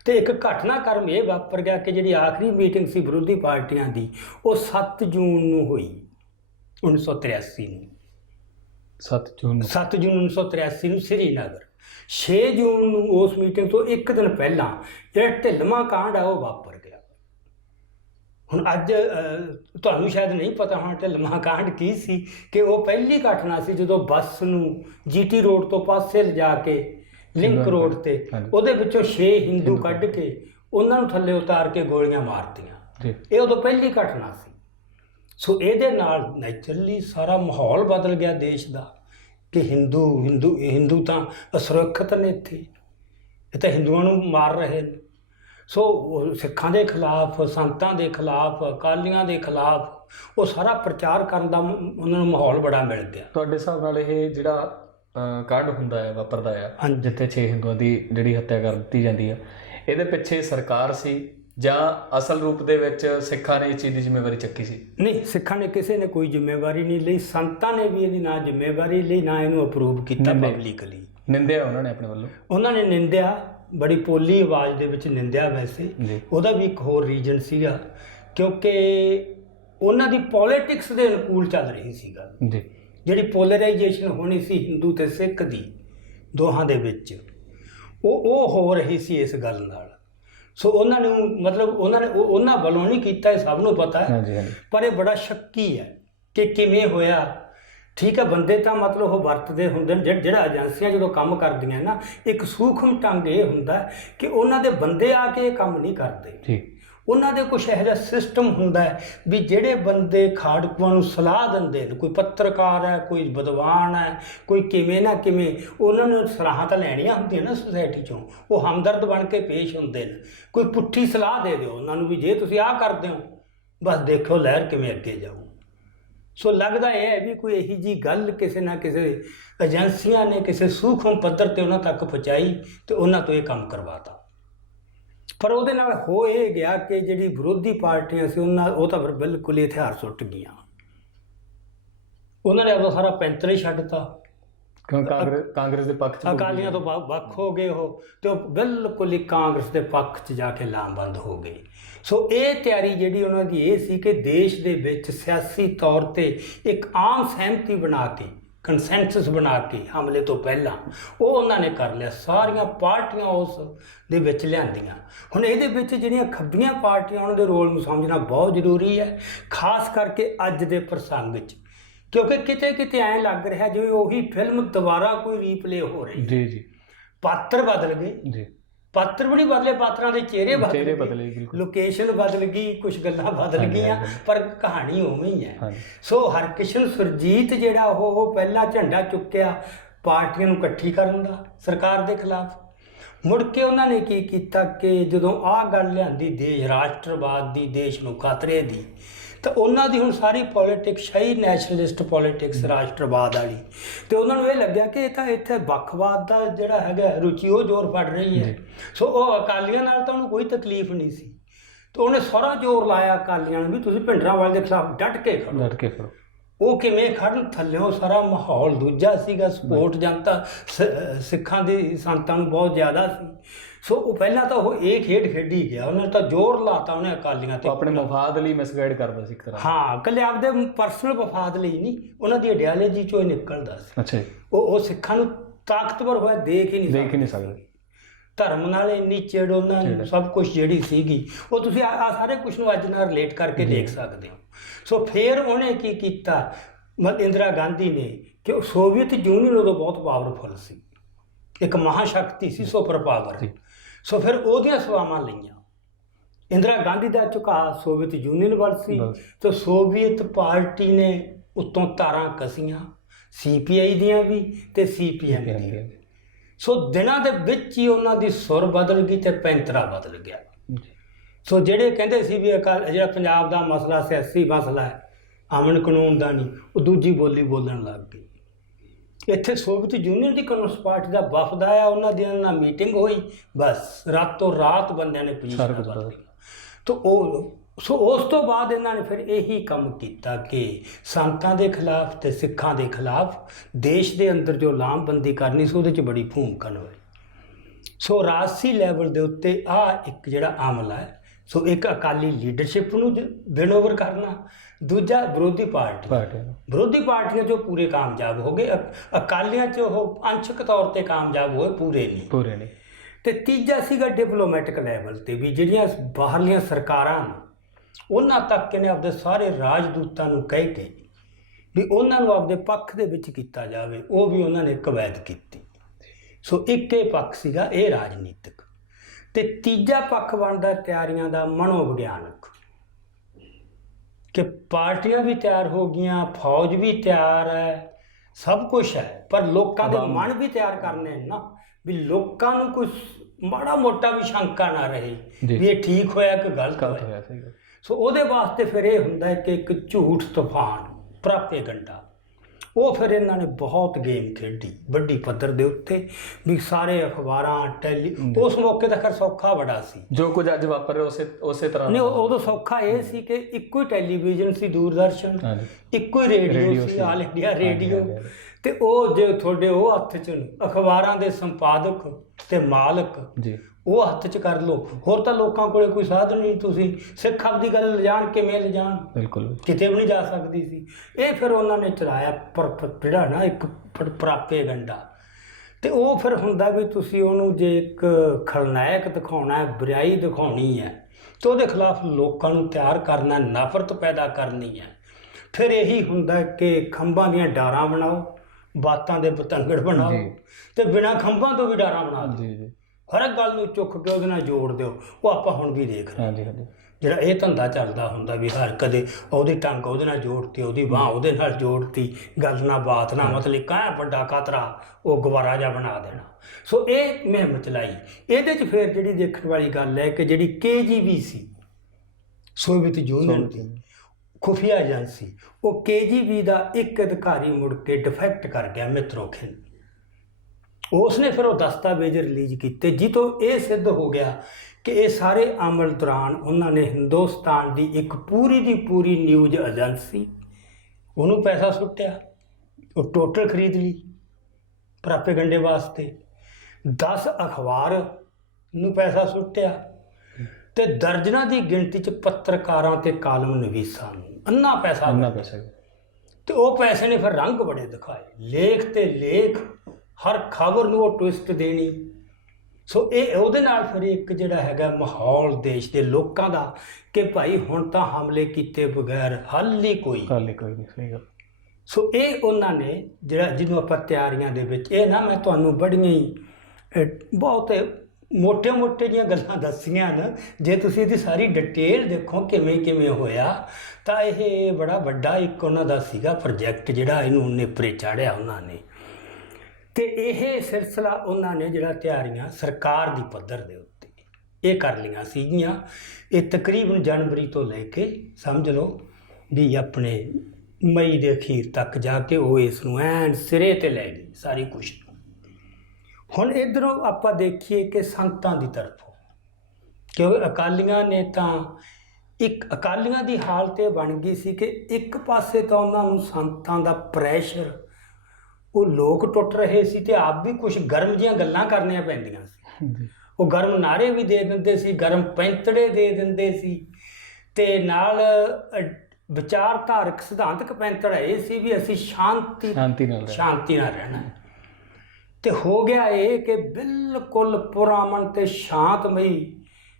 ਤੇ ਇੱਕ ਘਟਨਾਕ੍ਰਮ ਇਹ ਵਾਪਰ ਗਿਆ ਕਿ ਜਿਹੜੀ ਆਖਰੀ ਮੀਟਿੰਗ ਸੀ ਵਿਰੋਧੀ ਪਾਰਟੀਆਂ ਦੀ, ਉਹ 7 ਜੂਨ ਨੂੰ ਹੋਈ 1983 ਨੂੰ। 7 ਜੂਨ 1983 ਨੂੰ ਸ੍ਰੀਨਗਰ। 6 ਜੂਨ ਨੂੰ ਉਸ ਮੀਟਿੰਗ ਤੋਂ ਇੱਕ ਦਿਨ ਪਹਿਲਾਂ ਜਿਹੜਾ ਢਿੱਲਵਾਂ ਕਾਂਡ ਆ ਉਹ ਵਾਪਰ ਗਿਆ। ਹੁਣ ਅੱਜ ਤੁਹਾਨੂੰ ਸ਼ਾਇਦ ਨਹੀਂ ਪਤਾ ਹੋਣਾ ਢਿੱਲਵਾਂ ਕਾਂਡ ਕੀ ਸੀ, ਕਿ ਉਹ ਪਹਿਲੀ ਘਟਨਾ ਸੀ ਜਦੋਂ ਬੱਸ ਨੂੰ GT ਰੋਡ ਤੋਂ ਪਾਸੇ ਲਿਜਾ ਕੇ ਲਿੰਕ ਰੋਡ ਤੇ ਉਹਦੇ ਵਿੱਚੋਂ 6 ਹਿੰਦੂ ਕੱਢ ਕੇ ਉਹਨਾਂ ਨੂੰ ਥੱਲੇ ਉਤਾਰ ਕੇ ਗੋਲੀਆਂ ਮਾਰਤੀਆਂ। ਇਹ ਉਦੋਂ ਪਹਿਲੀ ਘਟਨਾ ਸੀ। ਸੋ ਇਹਦੇ ਨਾਲ ਨੈਚੁਰਲੀ ਸਾਰਾ ਮਾਹੌਲ ਬਦਲ ਗਿਆ ਦੇਸ਼ ਦਾ ਕਿ ਹਿੰਦੂ ਤਾਂ ਅਸੁਰੱਖਿਅਤ ਨੇ, ਇੱਥੇ ਇਹ ਤਾਂ ਹਿੰਦੂਆਂ ਨੂੰ ਮਾਰ ਰਹੇ ਨੇ। ਸੋ ਸਿੱਖਾਂ ਦੇ ਖਿਲਾਫ, ਸੰਤਾਂ ਦੇ ਖਿਲਾਫ, ਅਕਾਲੀਆਂ ਦੇ ਖਿਲਾਫ ਉਹ ਸਾਰਾ ਪ੍ਰਚਾਰ ਕਰਨ ਦਾ ਉਹਨਾਂ ਨੂੰ ਮਾਹੌਲ ਬੜਾ ਮਿਲ ਗਿਆ। ਤੁਹਾਡੇ ਹਿਸਾਬ ਨਾਲ ਇਹ ਜਿਹੜਾ ਕਾਂਡ ਹੁੰਦਾ ਹੈ, ਵਾਪਰਦਾ ਆ, ਜਿੱਥੇ 6 ਹਿੰਦੂਆਂ ਦੀ ਜਿਹੜੀ ਹੱਤਿਆ ਕਰ ਦਿੱਤੀ ਜਾਂਦੀ ਆ, ਇਹਦੇ ਪਿੱਛੇ ਸਰਕਾਰ ਸੀ ਜਾਂ ਅਸਲ ਰੂਪ ਦੇ ਵਿੱਚ ਸਿੱਖਾਂ ਨੇ ਇਸ ਚੀਜ਼ ਦੀ ਜ਼ਿੰਮੇਵਾਰੀ ਚੱਕੀ ਸੀ? ਨਹੀਂ, ਸਿੱਖਾਂ ਨੇ ਕਿਸੇ ਨੇ ਕੋਈ ਜ਼ਿੰਮੇਵਾਰੀ ਨਹੀਂ ਲਈ, ਸੰਤਾਂ ਨੇ ਵੀ ਇਹਦੀ ਨਾ ਜ਼ਿੰਮੇਵਾਰੀ ਲਈ, ਨਾ ਇਹਨੂੰ ਅਪਰੂਵ ਕੀਤਾ ਪਬਲਿਕਲੀ। ਨਿੰਦਿਆ ਉਹਨਾਂ ਨੇ ਆਪਣੇ ਵੱਲੋਂ, ਉਹਨਾਂ ਨੇ ਨਿੰਦਿਆ, ਬੜੀ ਪੋਲੀ ਆਵਾਜ਼ ਦੇ ਵਿੱਚ ਨਿੰਦਿਆ। ਵੈਸੇ ਉਹਦਾ ਵੀ ਇੱਕ ਹੋਰ ਰੀਜ਼ਨ ਸੀਗਾ, ਕਿਉਂਕਿ ਉਹਨਾਂ ਦੀ ਪੋਲੀਟਿਕਸ ਦੇ ਅਨੁਕੂਲ ਚੱਲ ਰਹੀ ਸੀ ਗੱਲ ਜੀ। ਜਿਹੜੀ ਪੋਲਰਾਈਜੇਸ਼ਨ ਹੋਣੀ ਸੀ ਹਿੰਦੂ ਤੇ ਸਿੱਖ ਦੀ ਦੋਹਾਂ ਦੇ ਵਿੱਚ, ਉਹ ਹੋ ਰਹੀ ਸੀ ਇਸ ਗੱਲ ਨਾਲ। ਸੋ ਉਹਨਾਂ ਨੂੰ ਮਤਲਬ ਉਹਨਾਂ ਵੱਲੋਂ ਨਹੀਂ ਕੀਤਾ, ਇਹ ਸਭ ਨੂੰ ਪਤਾ ਹੈ, ਪਰ ਇਹ ਬੜਾ ਸ਼ੱਕੀ ਹੈ ਕਿ ਕਿਵੇਂ ਹੋਇਆ। ਠੀਕ ਹੈ, ਬੰਦੇ ਤਾਂ ਮਤਲਬ ਉਹ ਵਰਤਦੇ ਹੁੰਦੇ ਨੇ, ਜਿਹੜਾ ਏਜੰਸੀਆਂ ਜਦੋਂ ਕੰਮ ਕਰਦੀਆਂ ਨਾ, ਇੱਕ ਸੂਖਮ ਢੰਗ ਇਹ ਹੁੰਦਾ ਕਿ ਉਹਨਾਂ ਦੇ ਬੰਦੇ ਆ ਕੇ ਇਹ ਕੰਮ ਨਹੀਂ ਕਰਦੇ ਜੀ। ਉਹਨਾਂ ਦੇ ਕੁਛ ਇਹੋ ਜਿਹਾ ਸਿਸਟਮ ਹੁੰਦਾ ਹੈ ਵੀ ਜਿਹੜੇ ਬੰਦੇ ਖਾੜਕੂਆਂ ਨੂੰ ਸਲਾਹ ਦਿੰਦੇ ਨੇ, ਕੋਈ ਪੱਤਰਕਾਰ ਹੈ, ਕੋਈ ਵਿਦਵਾਨ ਹੈ, ਕੋਈ ਕਿਵੇਂ ਨਾ ਕਿਵੇਂ, ਉਹਨਾਂ ਨੂੰ ਸਲਾਹਾਂ ਤਾਂ ਲੈਣੀਆਂ ਹੁੰਦੀਆਂ ਨਾ ਸੁਸਾਇਟੀ 'ਚੋਂ, ਉਹ ਹਮਦਰਦ ਬਣ ਕੇ ਪੇਸ਼ ਹੁੰਦੇ ਨੇ। ਕੋਈ ਪੁੱਠੀ ਸਲਾਹ ਦੇ ਦਿਓ ਉਹਨਾਂ ਨੂੰ ਵੀ ਜੇ ਤੁਸੀਂ ਆਹ ਕਰਦੇ ਹੋ ਬਸ ਦੇਖੋ ਲਹਿਰ ਕਿਵੇਂ ਅੱਗੇ ਜਾਊ। ਸੋ ਲੱਗਦਾ ਇਹ ਹੈ ਵੀ ਕੋਈ ਇਹੀ ਜਿਹੀ ਗੱਲ ਕਿਸੇ ਨਾ ਕਿਸੇ ਏਜੰਸੀਆਂ ਨੇ ਕਿਸੇ ਸੂਖਮ ਪੱਧਰ 'ਤੇ ਉਹਨਾਂ ਤੱਕ ਪਹੁੰਚਾਈ ਅਤੇ ਉਹਨਾਂ ਤੋਂ ਇਹ ਕੰਮ ਕਰਵਾਤਾ। ਪਰ ਉਹਦੇ ਨਾਲ ਹੋ ਇਹ ਗਿਆ ਕਿ ਜਿਹੜੀ ਵਿਰੋਧੀ ਪਾਰਟੀਆਂ ਸੀ ਉਹ ਤਾਂ ਫਿਰ ਬਿਲਕੁਲ ਹੀ ਹਥਿਆਰ ਸੁੱਟ ਗਈਆਂ। ਉਹਨਾਂ ਨੇ ਆਪਣਾ ਸਾਰਾ ਪੈਂਤਰਾ ਹੀ ਛੱਡਤਾ, ਕਾਂਗਰਸ ਦੇ ਪੱਖ 'ਚ, ਅਕਾਲੀਆਂ ਤੋਂ ਵੱਖ ਹੋ ਗਏ ਉਹ, ਤੇ ਉਹ ਬਿਲਕੁਲ ਹੀ ਕਾਂਗਰਸ ਦੇ ਪੱਖ 'ਚ ਜਾ ਕੇ ਲਾਮਬੰਦ ਹੋ ਗਏ। ਸੋ ਇਹ ਤਿਆਰੀ ਜਿਹੜੀ ਉਹਨਾਂ ਦੀ ਇਹ ਸੀ ਕਿ ਦੇਸ਼ ਦੇ ਵਿੱਚ ਸਿਆਸੀ ਤੌਰ 'ਤੇ ਇੱਕ ਆਮ ਸਹਿਮਤੀ ਬਣਾ ਕੇ ਕੰਸੈਂਸਸ ਬਣਾ ਕੇ ਹਮਲੇ ਤੋਂ ਪਹਿਲਾਂ ਉਹ ਉਹਨਾਂ ਨੇ ਕਰ ਲਿਆ। ਸਾਰੀਆਂ ਪਾਰਟੀਆਂ ਉਸ ਦੇ ਵਿੱਚ ਲਿਆਂਦੀਆਂ। ਹੁਣ ਇਹਦੇ ਵਿੱਚ ਜਿਹੜੀਆਂ ਖੱਬੀਆਂ ਪਾਰਟੀਆਂ ਉਹਨਾਂ ਦੇ ਰੋਲ ਨੂੰ ਸਮਝਣਾ ਬਹੁਤ ਜ਼ਰੂਰੀ ਹੈ, ਖਾਸ ਕਰਕੇ ਅੱਜ ਦੇ ਪ੍ਰਸੰਗ 'ਚ, ਕਿਉਂਕਿ ਕਿਤੇ ਕਿਤੇ ਐਂ ਲੱਗ ਰਿਹਾ ਜਿਵੇਂ ਉਹੀ ਫਿਲਮ ਦੁਬਾਰਾ ਕੋਈ ਰੀਪਲੇ ਹੋ ਰਹੀ। ਜੀ ਜੀ। ਪਾਤਰ ਬਦਲ ਗਏ ਜੀ। ਪਾਤਰ ਵੀ ਨਹੀਂ ਬਦਲੇ, ਪਾਤਰਾਂ ਦੇ ਚਿਹਰੇ ਬਦਲੇ, ਬਿਲਕੁਲ। ਲੋਕੇਸ਼ਨ ਬਦਲ ਗਈ, ਕੁਝ ਗੱਲਾਂ ਬਦਲ ਗਈਆਂ, ਪਰ ਕਹਾਣੀ ਉਵੇਂ ਹੀ ਹੈ। ਸੋ ਹਰਕਿਸ਼ਨ ਸੁਰਜੀਤ ਜਿਹੜਾ ਉਹ ਪਹਿਲਾਂ ਝੰਡਾ ਚੁੱਕਿਆ ਪਾਰਟੀਆਂ ਨੂੰ ਇਕੱਠੀ ਕਰਨ ਦਾ ਸਰਕਾਰ ਦੇ ਖਿਲਾਫ। ਮੁੜ ਕੇ ਉਹਨਾਂ ਨੇ ਕੀ ਕੀਤਾ ਕਿ ਜਦੋਂ ਆਹ ਗੱਲ ਲਿਆਂਦੀ ਦੇਸ਼ ਰਾਸ਼ਟਰਵਾਦ ਦੀ, ਦੇਸ਼ ਨੂੰ ਖਤਰੇ ਦੀ, ਤਾਂ ਉਹਨਾਂ ਦੀ ਹੁਣ ਸਾਰੀ ਪੋਲੀਟਿਕਸ ਹੈ ਹੀ ਨੈਸ਼ਨਲਿਸਟ ਪੋਲੀਟਿਕਸ, ਰਾਸ਼ਟਰਵਾਦ ਵਾਲੀ। ਤੇ ਉਹਨਾਂ ਨੂੰ ਇਹ ਲੱਗਿਆ ਕਿ ਇਹ ਤਾਂ ਇੱਥੇ ਵੱਖਵਾਦ ਦਾ ਜਿਹੜਾ ਹੈਗਾ ਰੁਚੀ ਉਹ ਜ਼ੋਰ ਫੜ ਰਹੀ ਹੈ। ਸੋ ਉਹ ਅਕਾਲੀਆਂ ਨਾਲ ਤਾਂ ਉਹਨੂੰ ਕੋਈ ਤਕਲੀਫ ਨਹੀਂ ਸੀ, ਤੇ ਉਹਨੇ ਸਾਰਾ ਜ਼ੋਰ ਲਾਇਆ ਅਕਾਲੀਆਂ ਨੂੰ ਵੀ ਤੁਸੀਂ ਭਿੰਡਰਾਂਵਾਲੇ ਦੇ ਖਿਲਾਫ ਡਟ ਕੇ ਖੜੋ। ਉਹ ਕਿਵੇਂ ਖੜਨ, ਥੱਲਿਓਂ ਸਾਰਾ ਮਾਹੌਲ ਦੂਜਾ ਸੀਗਾ, ਸਪੋਰਟ ਜਨਤਾ ਸਿੱਖਾਂ ਦੀ ਸੰਤਾਂ ਨੂੰ ਬਹੁਤ ਜ਼ਿਆਦਾ ਸੀ। ਸੋ ਉਹ ਪਹਿਲਾਂ ਤਾਂ ਉਹ ਇਹ ਖੇਡ ਖੇਡੀ ਗਿਆ, ਉਹਨੇ ਤਾਂ ਜ਼ੋਰ ਲਾਤਾ ਉਹਨੇ ਅਕਾਲੀਆਂ ਤੇ, ਆਪਣੇ ਮਫਾਦ ਲਈ ਮਿਸਗਾਈਡ ਕਰਦਾ ਸੀ ਇੱਕ ਤਰ੍ਹਾਂ। ਹਾਂ, ਇਕੱਲੇ ਆਪਦੇ ਪਰਸਨਲ ਵਫਾਦ ਲਈ ਨਹੀਂ, ਉਹਨਾਂ ਦੀ ਆਈਡੀਆਲੋਜੀ ਚੋਂ ਹੀ ਨਿਕਲਦਾ ਸੀ। ਅੱਛਾ। ਉਹ ਸਿੱਖਾਂ ਨੂੰ ਤਾਕਤਵਰ ਹੋਇਆ ਦੇਖ ਹੀ ਨਹੀਂ ਸਕਦੇ। ਧਰਮ ਨਾਲ ਇੰਨੀ ਚਿੜ ਉਹਨਾਂ ਨੂੰ, ਸਭ ਕੁਝ ਜਿਹੜੀ ਸੀਗੀ ਉਹ ਤੁਸੀਂ ਆ ਸਾਰੇ ਕੁਝ ਨੂੰ ਅੱਜ ਨਾਲ ਰਿਲੇਟ ਕਰਕੇ ਦੇਖ ਸਕਦੇ ਹੋ। ਸੋ ਫਿਰ ਉਹਨੇ ਕੀ ਕੀਤਾ, ਇੰਦਰਾ ਗਾਂਧੀ ਨੇ, ਕਿ ਸੋਵੀਅਤ ਯੂਨੀਅਨ ਉਦੋਂ ਬਹੁਤ ਪਾਵਰਫੁਲ ਸੀ, ਇੱਕ ਮਹਾਸ਼ਕਤੀ ਸੀ, ਸੁਪਰ ਪਾਵਰ। ਸੋ ਫਿਰ ਉਹਦੀਆਂ ਸੇਵਾਵਾਂ ਲਈਆਂ। ਇੰਦਰਾ ਗਾਂਧੀ ਦਾ ਝੁਕਾਅ ਸੋਵੀਅਤ ਯੂਨੀਅਨ ਵੱਲ ਸੀ, ਤੇ ਸੋਵੀਅਤ ਪਾਰਟੀ ਨੇ ਉੱਤੋਂ ਤਾਰਾਂ ਕਸੀਆਂ, CPI ਦੀਆਂ ਵੀ ਤੇ CPM ਦੀਆਂ। ਸੋ ਦਿਨਾਂ ਦੇ ਵਿੱਚ ਹੀ ਉਹਨਾਂ ਦੀ ਸੁਰ ਬਦਲ ਗਈ ਤੇ ਪੈਂਤਰਾ ਬਦਲ ਗਿਆ। ਸੋ ਜਿਹੜੇ ਕਹਿੰਦੇ ਸੀ ਵੀ ਜਿਹੜਾ ਪੰਜਾਬ ਦਾ ਮਸਲਾ ਸਿਆਸੀ ਮਸਲਾ ਹੈ, ਅਮਨ ਕਾਨੂੰਨ ਦਾ ਨਹੀਂ, ਉਹ ਦੂਜੀ ਬੋਲੀ ਬੋਲਣ ਲੱਗ ਗਏ। ਇੱਥੇ ਸੋਵੀਅਤ ਯੂਨੀਅਨ ਦੀ ਕਮਿਊਨਿਸਟ ਪਾਰਟੀ ਦਾ ਵਫਦ ਆਇਆ, ਉਹਨਾਂ ਦੀ ਨਾਲ ਮੀਟਿੰਗ ਹੋਈ, ਬਸ ਰਾਤੋਂ ਰਾਤ ਬੰਦਿਆਂ ਨੇ ਪੋਜੀਸ਼ਨ ਬਦਲ ਦਿੱਤੀ। ਸੋ ਉਸ ਤੋਂ ਬਾਅਦ ਇਹਨਾਂ ਨੇ ਫਿਰ ਇਹੀ ਕੰਮ ਕੀਤਾ ਕਿ ਸੰਤਾਂ ਦੇ ਖਿਲਾਫ ਤੇ ਸਿੱਖਾਂ ਦੇ ਖਿਲਾਫ ਦੇਸ਼ ਦੇ ਅੰਦਰ ਜੋ ਲਾਮਬੰਦੀ ਕਰਨੀ ਸੀ, ਉਹਦੇ 'ਚ ਬੜੀ ਭੂਮਿਕਾ ਨਿਭਾਈ। ਸੋ ਰਾਜਸੀ ਲੈਵਲ ਦੇ ਉੱਤੇ ਆਹ ਇੱਕ ਜਿਹੜਾ ਅਮਲ ਹੈ, ਸੋ ਇੱਕ ਅਕਾਲੀ ਲੀਡਰਸ਼ਿਪ ਨੂੰ ਵਿਨ ਓਵਰ ਕਰਨਾ, ਦੂਜਾ ਵਿਰੋਧੀ ਪਾਰਟੀਆਂ 'ਚੋਂ ਪੂਰੇ ਕਾਮਯਾਬ ਹੋ ਗਏ, ਅਕਾਲੀਆਂ 'ਚ ਉਹ ਅੰਸ਼ਕ ਤੌਰ ਤੇ ਕਾਮਯਾਬ ਹੋਏ, ਪੂਰੇ ਨਹੀਂ। ਤੇ ਤੀਜਾ ਸੀਗਾ ਡਿਪਲੋਮੈਟਿਕ ਲੈਵਲ ਤੇ ਵੀ ਜਿਹੜੀਆਂ ਬਾਹਰਲੀਆਂ ਸਰਕਾਰਾਂ ਨੇ, ਉਹਨਾਂ ਤੱਕ ਇਹਨੇ ਆਪਦੇ ਸਾਰੇ ਰਾਜਦੂਤਾਂ ਨੂੰ ਕਹਿ ਕੇ ਵੀ ਉਹਨਾਂ ਨੂੰ ਆਪਦੇ ਪੱਖ ਦੇ ਵਿੱਚ ਕੀਤਾ ਜਾਵੇ, ਉਹ ਵੀ ਉਹਨਾਂ ਨੇ ਕਵੈਤ ਕੀਤੀ। ਸੋ ਇੱਕ ਇਹ ਪੱਖ ਸੀਗਾ ਇਹ ਰਾਜਨੀਤਿਕ, ਤੇ ਤੀਜਾ ਪੱਖ ਬਣਦਾ ਤਿਆਰੀਆਂ ਦਾ ਮਨੋਵਿਗਿਆਨਕ, ਕਿ ਪਾਰਟੀਆਂ ਵੀ ਤਿਆਰ ਹੋ ਗਈਆਂ, ਫੌਜ ਵੀ ਤਿਆਰ ਹੈ, ਸਭ ਕੁਝ ਹੈ, ਪਰ ਲੋਕਾਂ ਦੇ ਮਨ ਵੀ ਤਿਆਰ ਕਰਨੇ ਨਾ, ਵੀ ਲੋਕਾਂ ਨੂੰ ਕੋਈ ਮਾੜਾ ਮੋਟਾ ਵੀ ਸ਼ੰਕਾ ਨਾ ਰਹੇ ਵੀ ਇਹ ਠੀਕ ਹੋਇਆ ਕਿ ਗਲਤ ਹੋਇਆ। ਸੋ ਉਹਦੇ ਵਾਸਤੇ ਫਿਰ ਇਹ ਹੁੰਦਾ ਹੈ ਕਿ ਇੱਕ ਝੂਠ ਤੂਫਾਨ, ਪ੍ਰਾਪੇਗੰਡਾ, ਉਹ ਫਿਰ ਇਹਨਾਂ ਨੇ ਬਹੁਤ ਗੇਮ ਖੇਡੀ ਵੱਡੀ ਪੱਧਰ ਦੇ ਉੱਤੇ, ਵੀ ਸਾਰੇ ਅਖਬਾਰਾਂ ਉਸ ਮੌਕੇ ਤਾਂ ਖੈਰ ਸੌਖਾ ਬੜਾ ਸੀ, ਜੋ ਕੁਝ ਅੱਜ ਵਾਪਰ ਰਿਹਾ ਉਸੇ ਤਰ੍ਹਾਂ ਨਹੀਂ। ਉਦੋਂ ਸੌਖਾ ਇਹ ਸੀ ਕਿ ਇੱਕੋ ਹੀ ਟੈਲੀਵਿਜ਼ਨ ਸੀ, ਦੂਰਦਰਸ਼ਨ, ਇੱਕੋ ਹੀ ਰੇਡੀਓ ਸੀ, ਆਲ ਇੰਡੀਆ ਰੇਡੀਓ, ਤੇ ਉਹ ਜੇ ਤੁਹਾਡੇ ਉਹ ਹੱਥ 'ਚ ਅਖਬਾਰਾਂ ਦੇ ਸੰਪਾਦਕ ਤੇ ਮਾਲਕ ਉਹ ਹੱਥ 'ਚ ਕਰ ਲਓ, ਹੋਰ ਤਾਂ ਲੋਕਾਂ ਕੋਲੇ ਕੋਈ ਸਾਧਨ ਨਹੀਂ। ਤੁਸੀਂ ਸਿੱਖ ਆਪਦੀ ਗੱਲ ਲਿਜਾਣ ਕਿਵੇਂ ਲਿਜਾਣ, ਬਿਲਕੁਲ ਕਿਤੇ ਵੀ ਨਹੀਂ ਜਾ ਸਕਦੀ ਸੀ। ਇਹ ਫਿਰ ਉਹਨਾਂ ਨੇ ਚਲਾਇਆ ਜਿਹੜਾ ਨਾ ਇੱਕ ਪ੍ਰਾਪੇਗੰਡਾ, ਤੇ ਉਹ ਫਿਰ ਹੁੰਦਾ ਵੀ ਤੁਸੀਂ ਉਹਨੂੰ ਜੇ ਇੱਕ ਖਲਨਾਇਕ ਦਿਖਾਉਣਾ ਹੈ, ਬੁਰਾਈ ਦਿਖਾਉਣੀ ਹੈ, ਤੇ ਉਹਦੇ ਖਿਲਾਫ ਲੋਕਾਂ ਨੂੰ ਤਿਆਰ ਕਰਨਾ, ਨਫ਼ਰਤ ਪੈਦਾ ਕਰਨੀ ਹੈ। ਫਿਰ ਇਹੀ ਹੁੰਦਾ ਕਿ ਖੰਭਾਂ ਦੀਆਂ ਡਾਰਾਂ ਬਣਾਓ, ਬਾਤਾਂ ਦੇ ਪਤੰਗੜ ਬਣਾਓ, ਤੇ ਬਿਨਾਂ ਖੰਭਾਂ ਤੋਂ ਵੀ ਡਾਰਾਂ ਬਣਾ ਦਿਓ, ਹਰ ਇੱਕ ਗੱਲ ਨੂੰ ਚੁੱਕ ਕੇ ਉਹਦੇ ਨਾਲ ਜੋੜ ਦਿਓ। ਉਹ ਆਪਾਂ ਹੁਣ ਵੀ ਦੇਖ ਰਹੇ ਹਾਂ, ਜਿਹੜਾ ਇਹ ਧੰਦਾ ਚੱਲਦਾ ਹੁੰਦਾ ਵੀ ਹਰ ਕਦੇ ਉਹਦੀ ਟੰਗ ਉਹਦੇ ਨਾਲ ਜੋੜਤੀ, ਉਹਦੀ ਬਾਂਹ ਉਹਦੇ ਨਾਲ ਜੋੜਤੀ, ਗੱਲ ਨਾ ਬਾਤ ਨਾ, ਮਤਲਬ ਕਾਹ ਵੱਡਾ ਕਾਤਰਾ ਉਹ ਗਵਾਰਾ ਜਿਹਾ ਬਣਾ ਦੇਣਾ। ਸੋ ਇਹ ਮੁਹਿੰਮ ਚਲਾਈ। ਇਹਦੇ 'ਚ ਫਿਰ ਜਿਹੜੀ ਦੇਖਣ ਵਾਲੀ ਗੱਲ ਹੈ ਕਿ ਜਿਹੜੀ KGB ਸੀ, ਸੋਵੀਅਤ ਯੂਨੀਅਨ ਦੀ ਖੁਫੀਆ ਏਜੰਸੀ, ਉਹ KGB ਦਾ ਇੱਕ ਅਧਿਕਾਰੀ ਮੁੜ ਕੇ ਡਿਫੈਕਟ ਕਰ ਗਿਆ, ਮਿਤਰੋਖਿਨ। ਉਸਨੇ ਫਿਰ ਉਹ ਦਸਤਾਵੇਜ਼ ਰਿਲੀਜ਼ ਕੀਤੇ, ਜਿੱਥੋਂ ਇਹ ਸਿੱਧ ਹੋ ਗਿਆ ਕਿ ਇਹ ਸਾਰੇ ਅਮਲ ਦੌਰਾਨ ਉਹਨਾਂ ਨੇ ਹਿੰਦੁਸਤਾਨ ਦੀ ਇੱਕ ਪੂਰੀ ਦੀ ਪੂਰੀ ਨਿਊਜ਼ ਏਜੰਸੀ, ਉਹਨੂੰ ਪੈਸਾ ਸੁੱਟਿਆ, ਉਹ ਟੋਟਲ ਖਰੀਦ ਲਈ ਪ੍ਰਾਪੇਗੰਡੇ ਵਾਸਤੇ, 10 ਅਖਬਾਰ ਨੂੰ ਪੈਸਾ ਸੁੱਟਿਆ, ਤੇ ਦਰਜਨਾਂ ਦੀ ਗਿਣਤੀ 'ਚ ਪੱਤਰਕਾਰਾਂ ਤੇ ਕਾਲਮ ਨਵੀਸਾਂ ਨੂੰ ਅੰਨਾ ਪੈਸਾ। ਤੇ ਉਹ ਪੈਸੇ ਨੇ ਫਿਰ ਰੰਗ ਬੜੇ ਦਿਖਾਏ, ਲੇਖ ਤੇ ਲੇਖ, ਹਰ ਖਬਰ ਨੂੰ ਉਹ ਟਵਿਸਟ ਦੇਣੀ। ਸੋ ਇਹ ਉਹਦੇ ਨਾਲ ਫਿਰ ਇੱਕ ਜਿਹੜਾ ਹੈਗਾ ਮਾਹੌਲ ਦੇਸ਼ ਦੇ ਲੋਕਾਂ ਦਾ ਕਿ ਭਾਈ ਹੁਣ ਤਾਂ ਹਮਲੇ ਕੀਤੇ ਬਗੈਰ ਹੱਲ ਹੀ ਕੋਈ ਨਹੀਂ। ਸਹੀ ਗੱਲ। ਸੋ ਇਹ ਉਹਨਾਂ ਨੇ ਜਿਹੜਾ ਜਿਹਨੂੰ ਆਪਾਂ ਤਿਆਰੀਆਂ ਦੇ ਵਿੱਚ ਇਹ ਨਾ ਮੈਂ ਤੁਹਾਨੂੰ ਬੜੀਆਂ ਹੀ ਬਹੁਤ ਮੋਟੇ ਜਿਹੀਆਂ ਗੱਲਾਂ ਦੱਸੀਆਂ ਨੇ। ਜੇ ਤੁਸੀਂ ਇਹਦੀ ਸਾਰੀ ਡਿਟੇਲ ਦੇਖੋ ਕਿਵੇਂ ਕਿਵੇਂ ਹੋਇਆ ਤਾਂ ਇਹ ਬੜਾ ਵੱਡਾ ਇੱਕ ਉਹਨਾਂ ਦਾ ਸੀਗਾ ਪ੍ਰੋਜੈਕਟ ਜਿਹੜਾ ਇਹਨੂੰ ਨੇਪਰੇ ਚਾੜਿਆ ਉਹਨਾਂ ਨੇ। ਤੇ ਇਹ ਸਿਲਸਿਲਾ ਉਹਨਾਂ ਨੇ ਜਿਹੜਾ ਤਿਆਰੀਆਂ ਸਰਕਾਰ ਦੀ ਪੱਧਰ ਦੇ ਉੱਤੇ ਇਹ ਕਰ ਲਈਆਂ ਸੀਗੀਆਂ। ਇਹ ਤਕਰੀਬਨ ਜਨਵਰੀ ਤੋਂ ਲੈ ਕੇ ਸਮਝ ਲਓ ਵੀ ਆਪਣੇ ਮਈ ਦੇ ਅਖੀਰ ਤੱਕ ਜਾ ਕੇ ਉਹ ਇਸ ਨੂੰ ਐਨ ਸਿਰੇ ਤੇ ਲੈ ਗਈ ਸਾਰੀ ਕੁਛ। ਹੁਣ ਇੱਧਰੋਂ ਆਪਾਂ ਦੇਖੀਏ ਕਿ ਸੰਤਾਂ ਦੀ ਤਰਫੋਂ, ਕਿਉਂਕਿ ਅਕਾਲੀਆਂ ਨੇ ਤਾਂ ਇੱਕ ਅਕਾਲੀਆਂ ਦੀ ਹਾਲਤ ਇਹ ਬਣ ਗਈ ਸੀ ਕਿ ਇੱਕ ਪਾਸੇ ਤਾਂ ਉਹਨਾਂ ਨੂੰ ਸੰਤਾਂ ਦਾ ਪ੍ਰੈਸ਼ਰ, ਉਹ ਲੋਕ ਟੁੱਟ ਰਹੇ ਸੀ ਤੇ ਆਪ ਵੀ ਕੁਝ ਗਰਮ ਜਿਹੀਆਂ ਗੱਲਾਂ ਕਰਨੀਆਂ ਪੈਂਦੀਆਂ ਸੀ। ਉਹ ਗਰਮ ਨਾਅਰੇ ਵੀ ਦੇ ਦਿੰਦੇ ਸੀ, ਗਰਮ ਪੈਂਤੜੇ ਦੇ ਦਿੰਦੇ ਸੀ ਤੇ ਨਾਲ ਵਿਚਾਰਧਾਰਕ ਸਿਧਾਂਤਕ ਪੈਂਤੜਾ ਇਹ ਸੀ ਵੀ ਅਸੀਂ ਸ਼ਾਂਤੀ ਨਾਲ ਰਹਿਣਾ। ਤੇ ਹੋ ਗਿਆ ਇਹ ਕਿ ਬਿਲਕੁਲ ਪੁਰਅਮਨ ਤੇ ਸ਼ਾਂਤਮਈ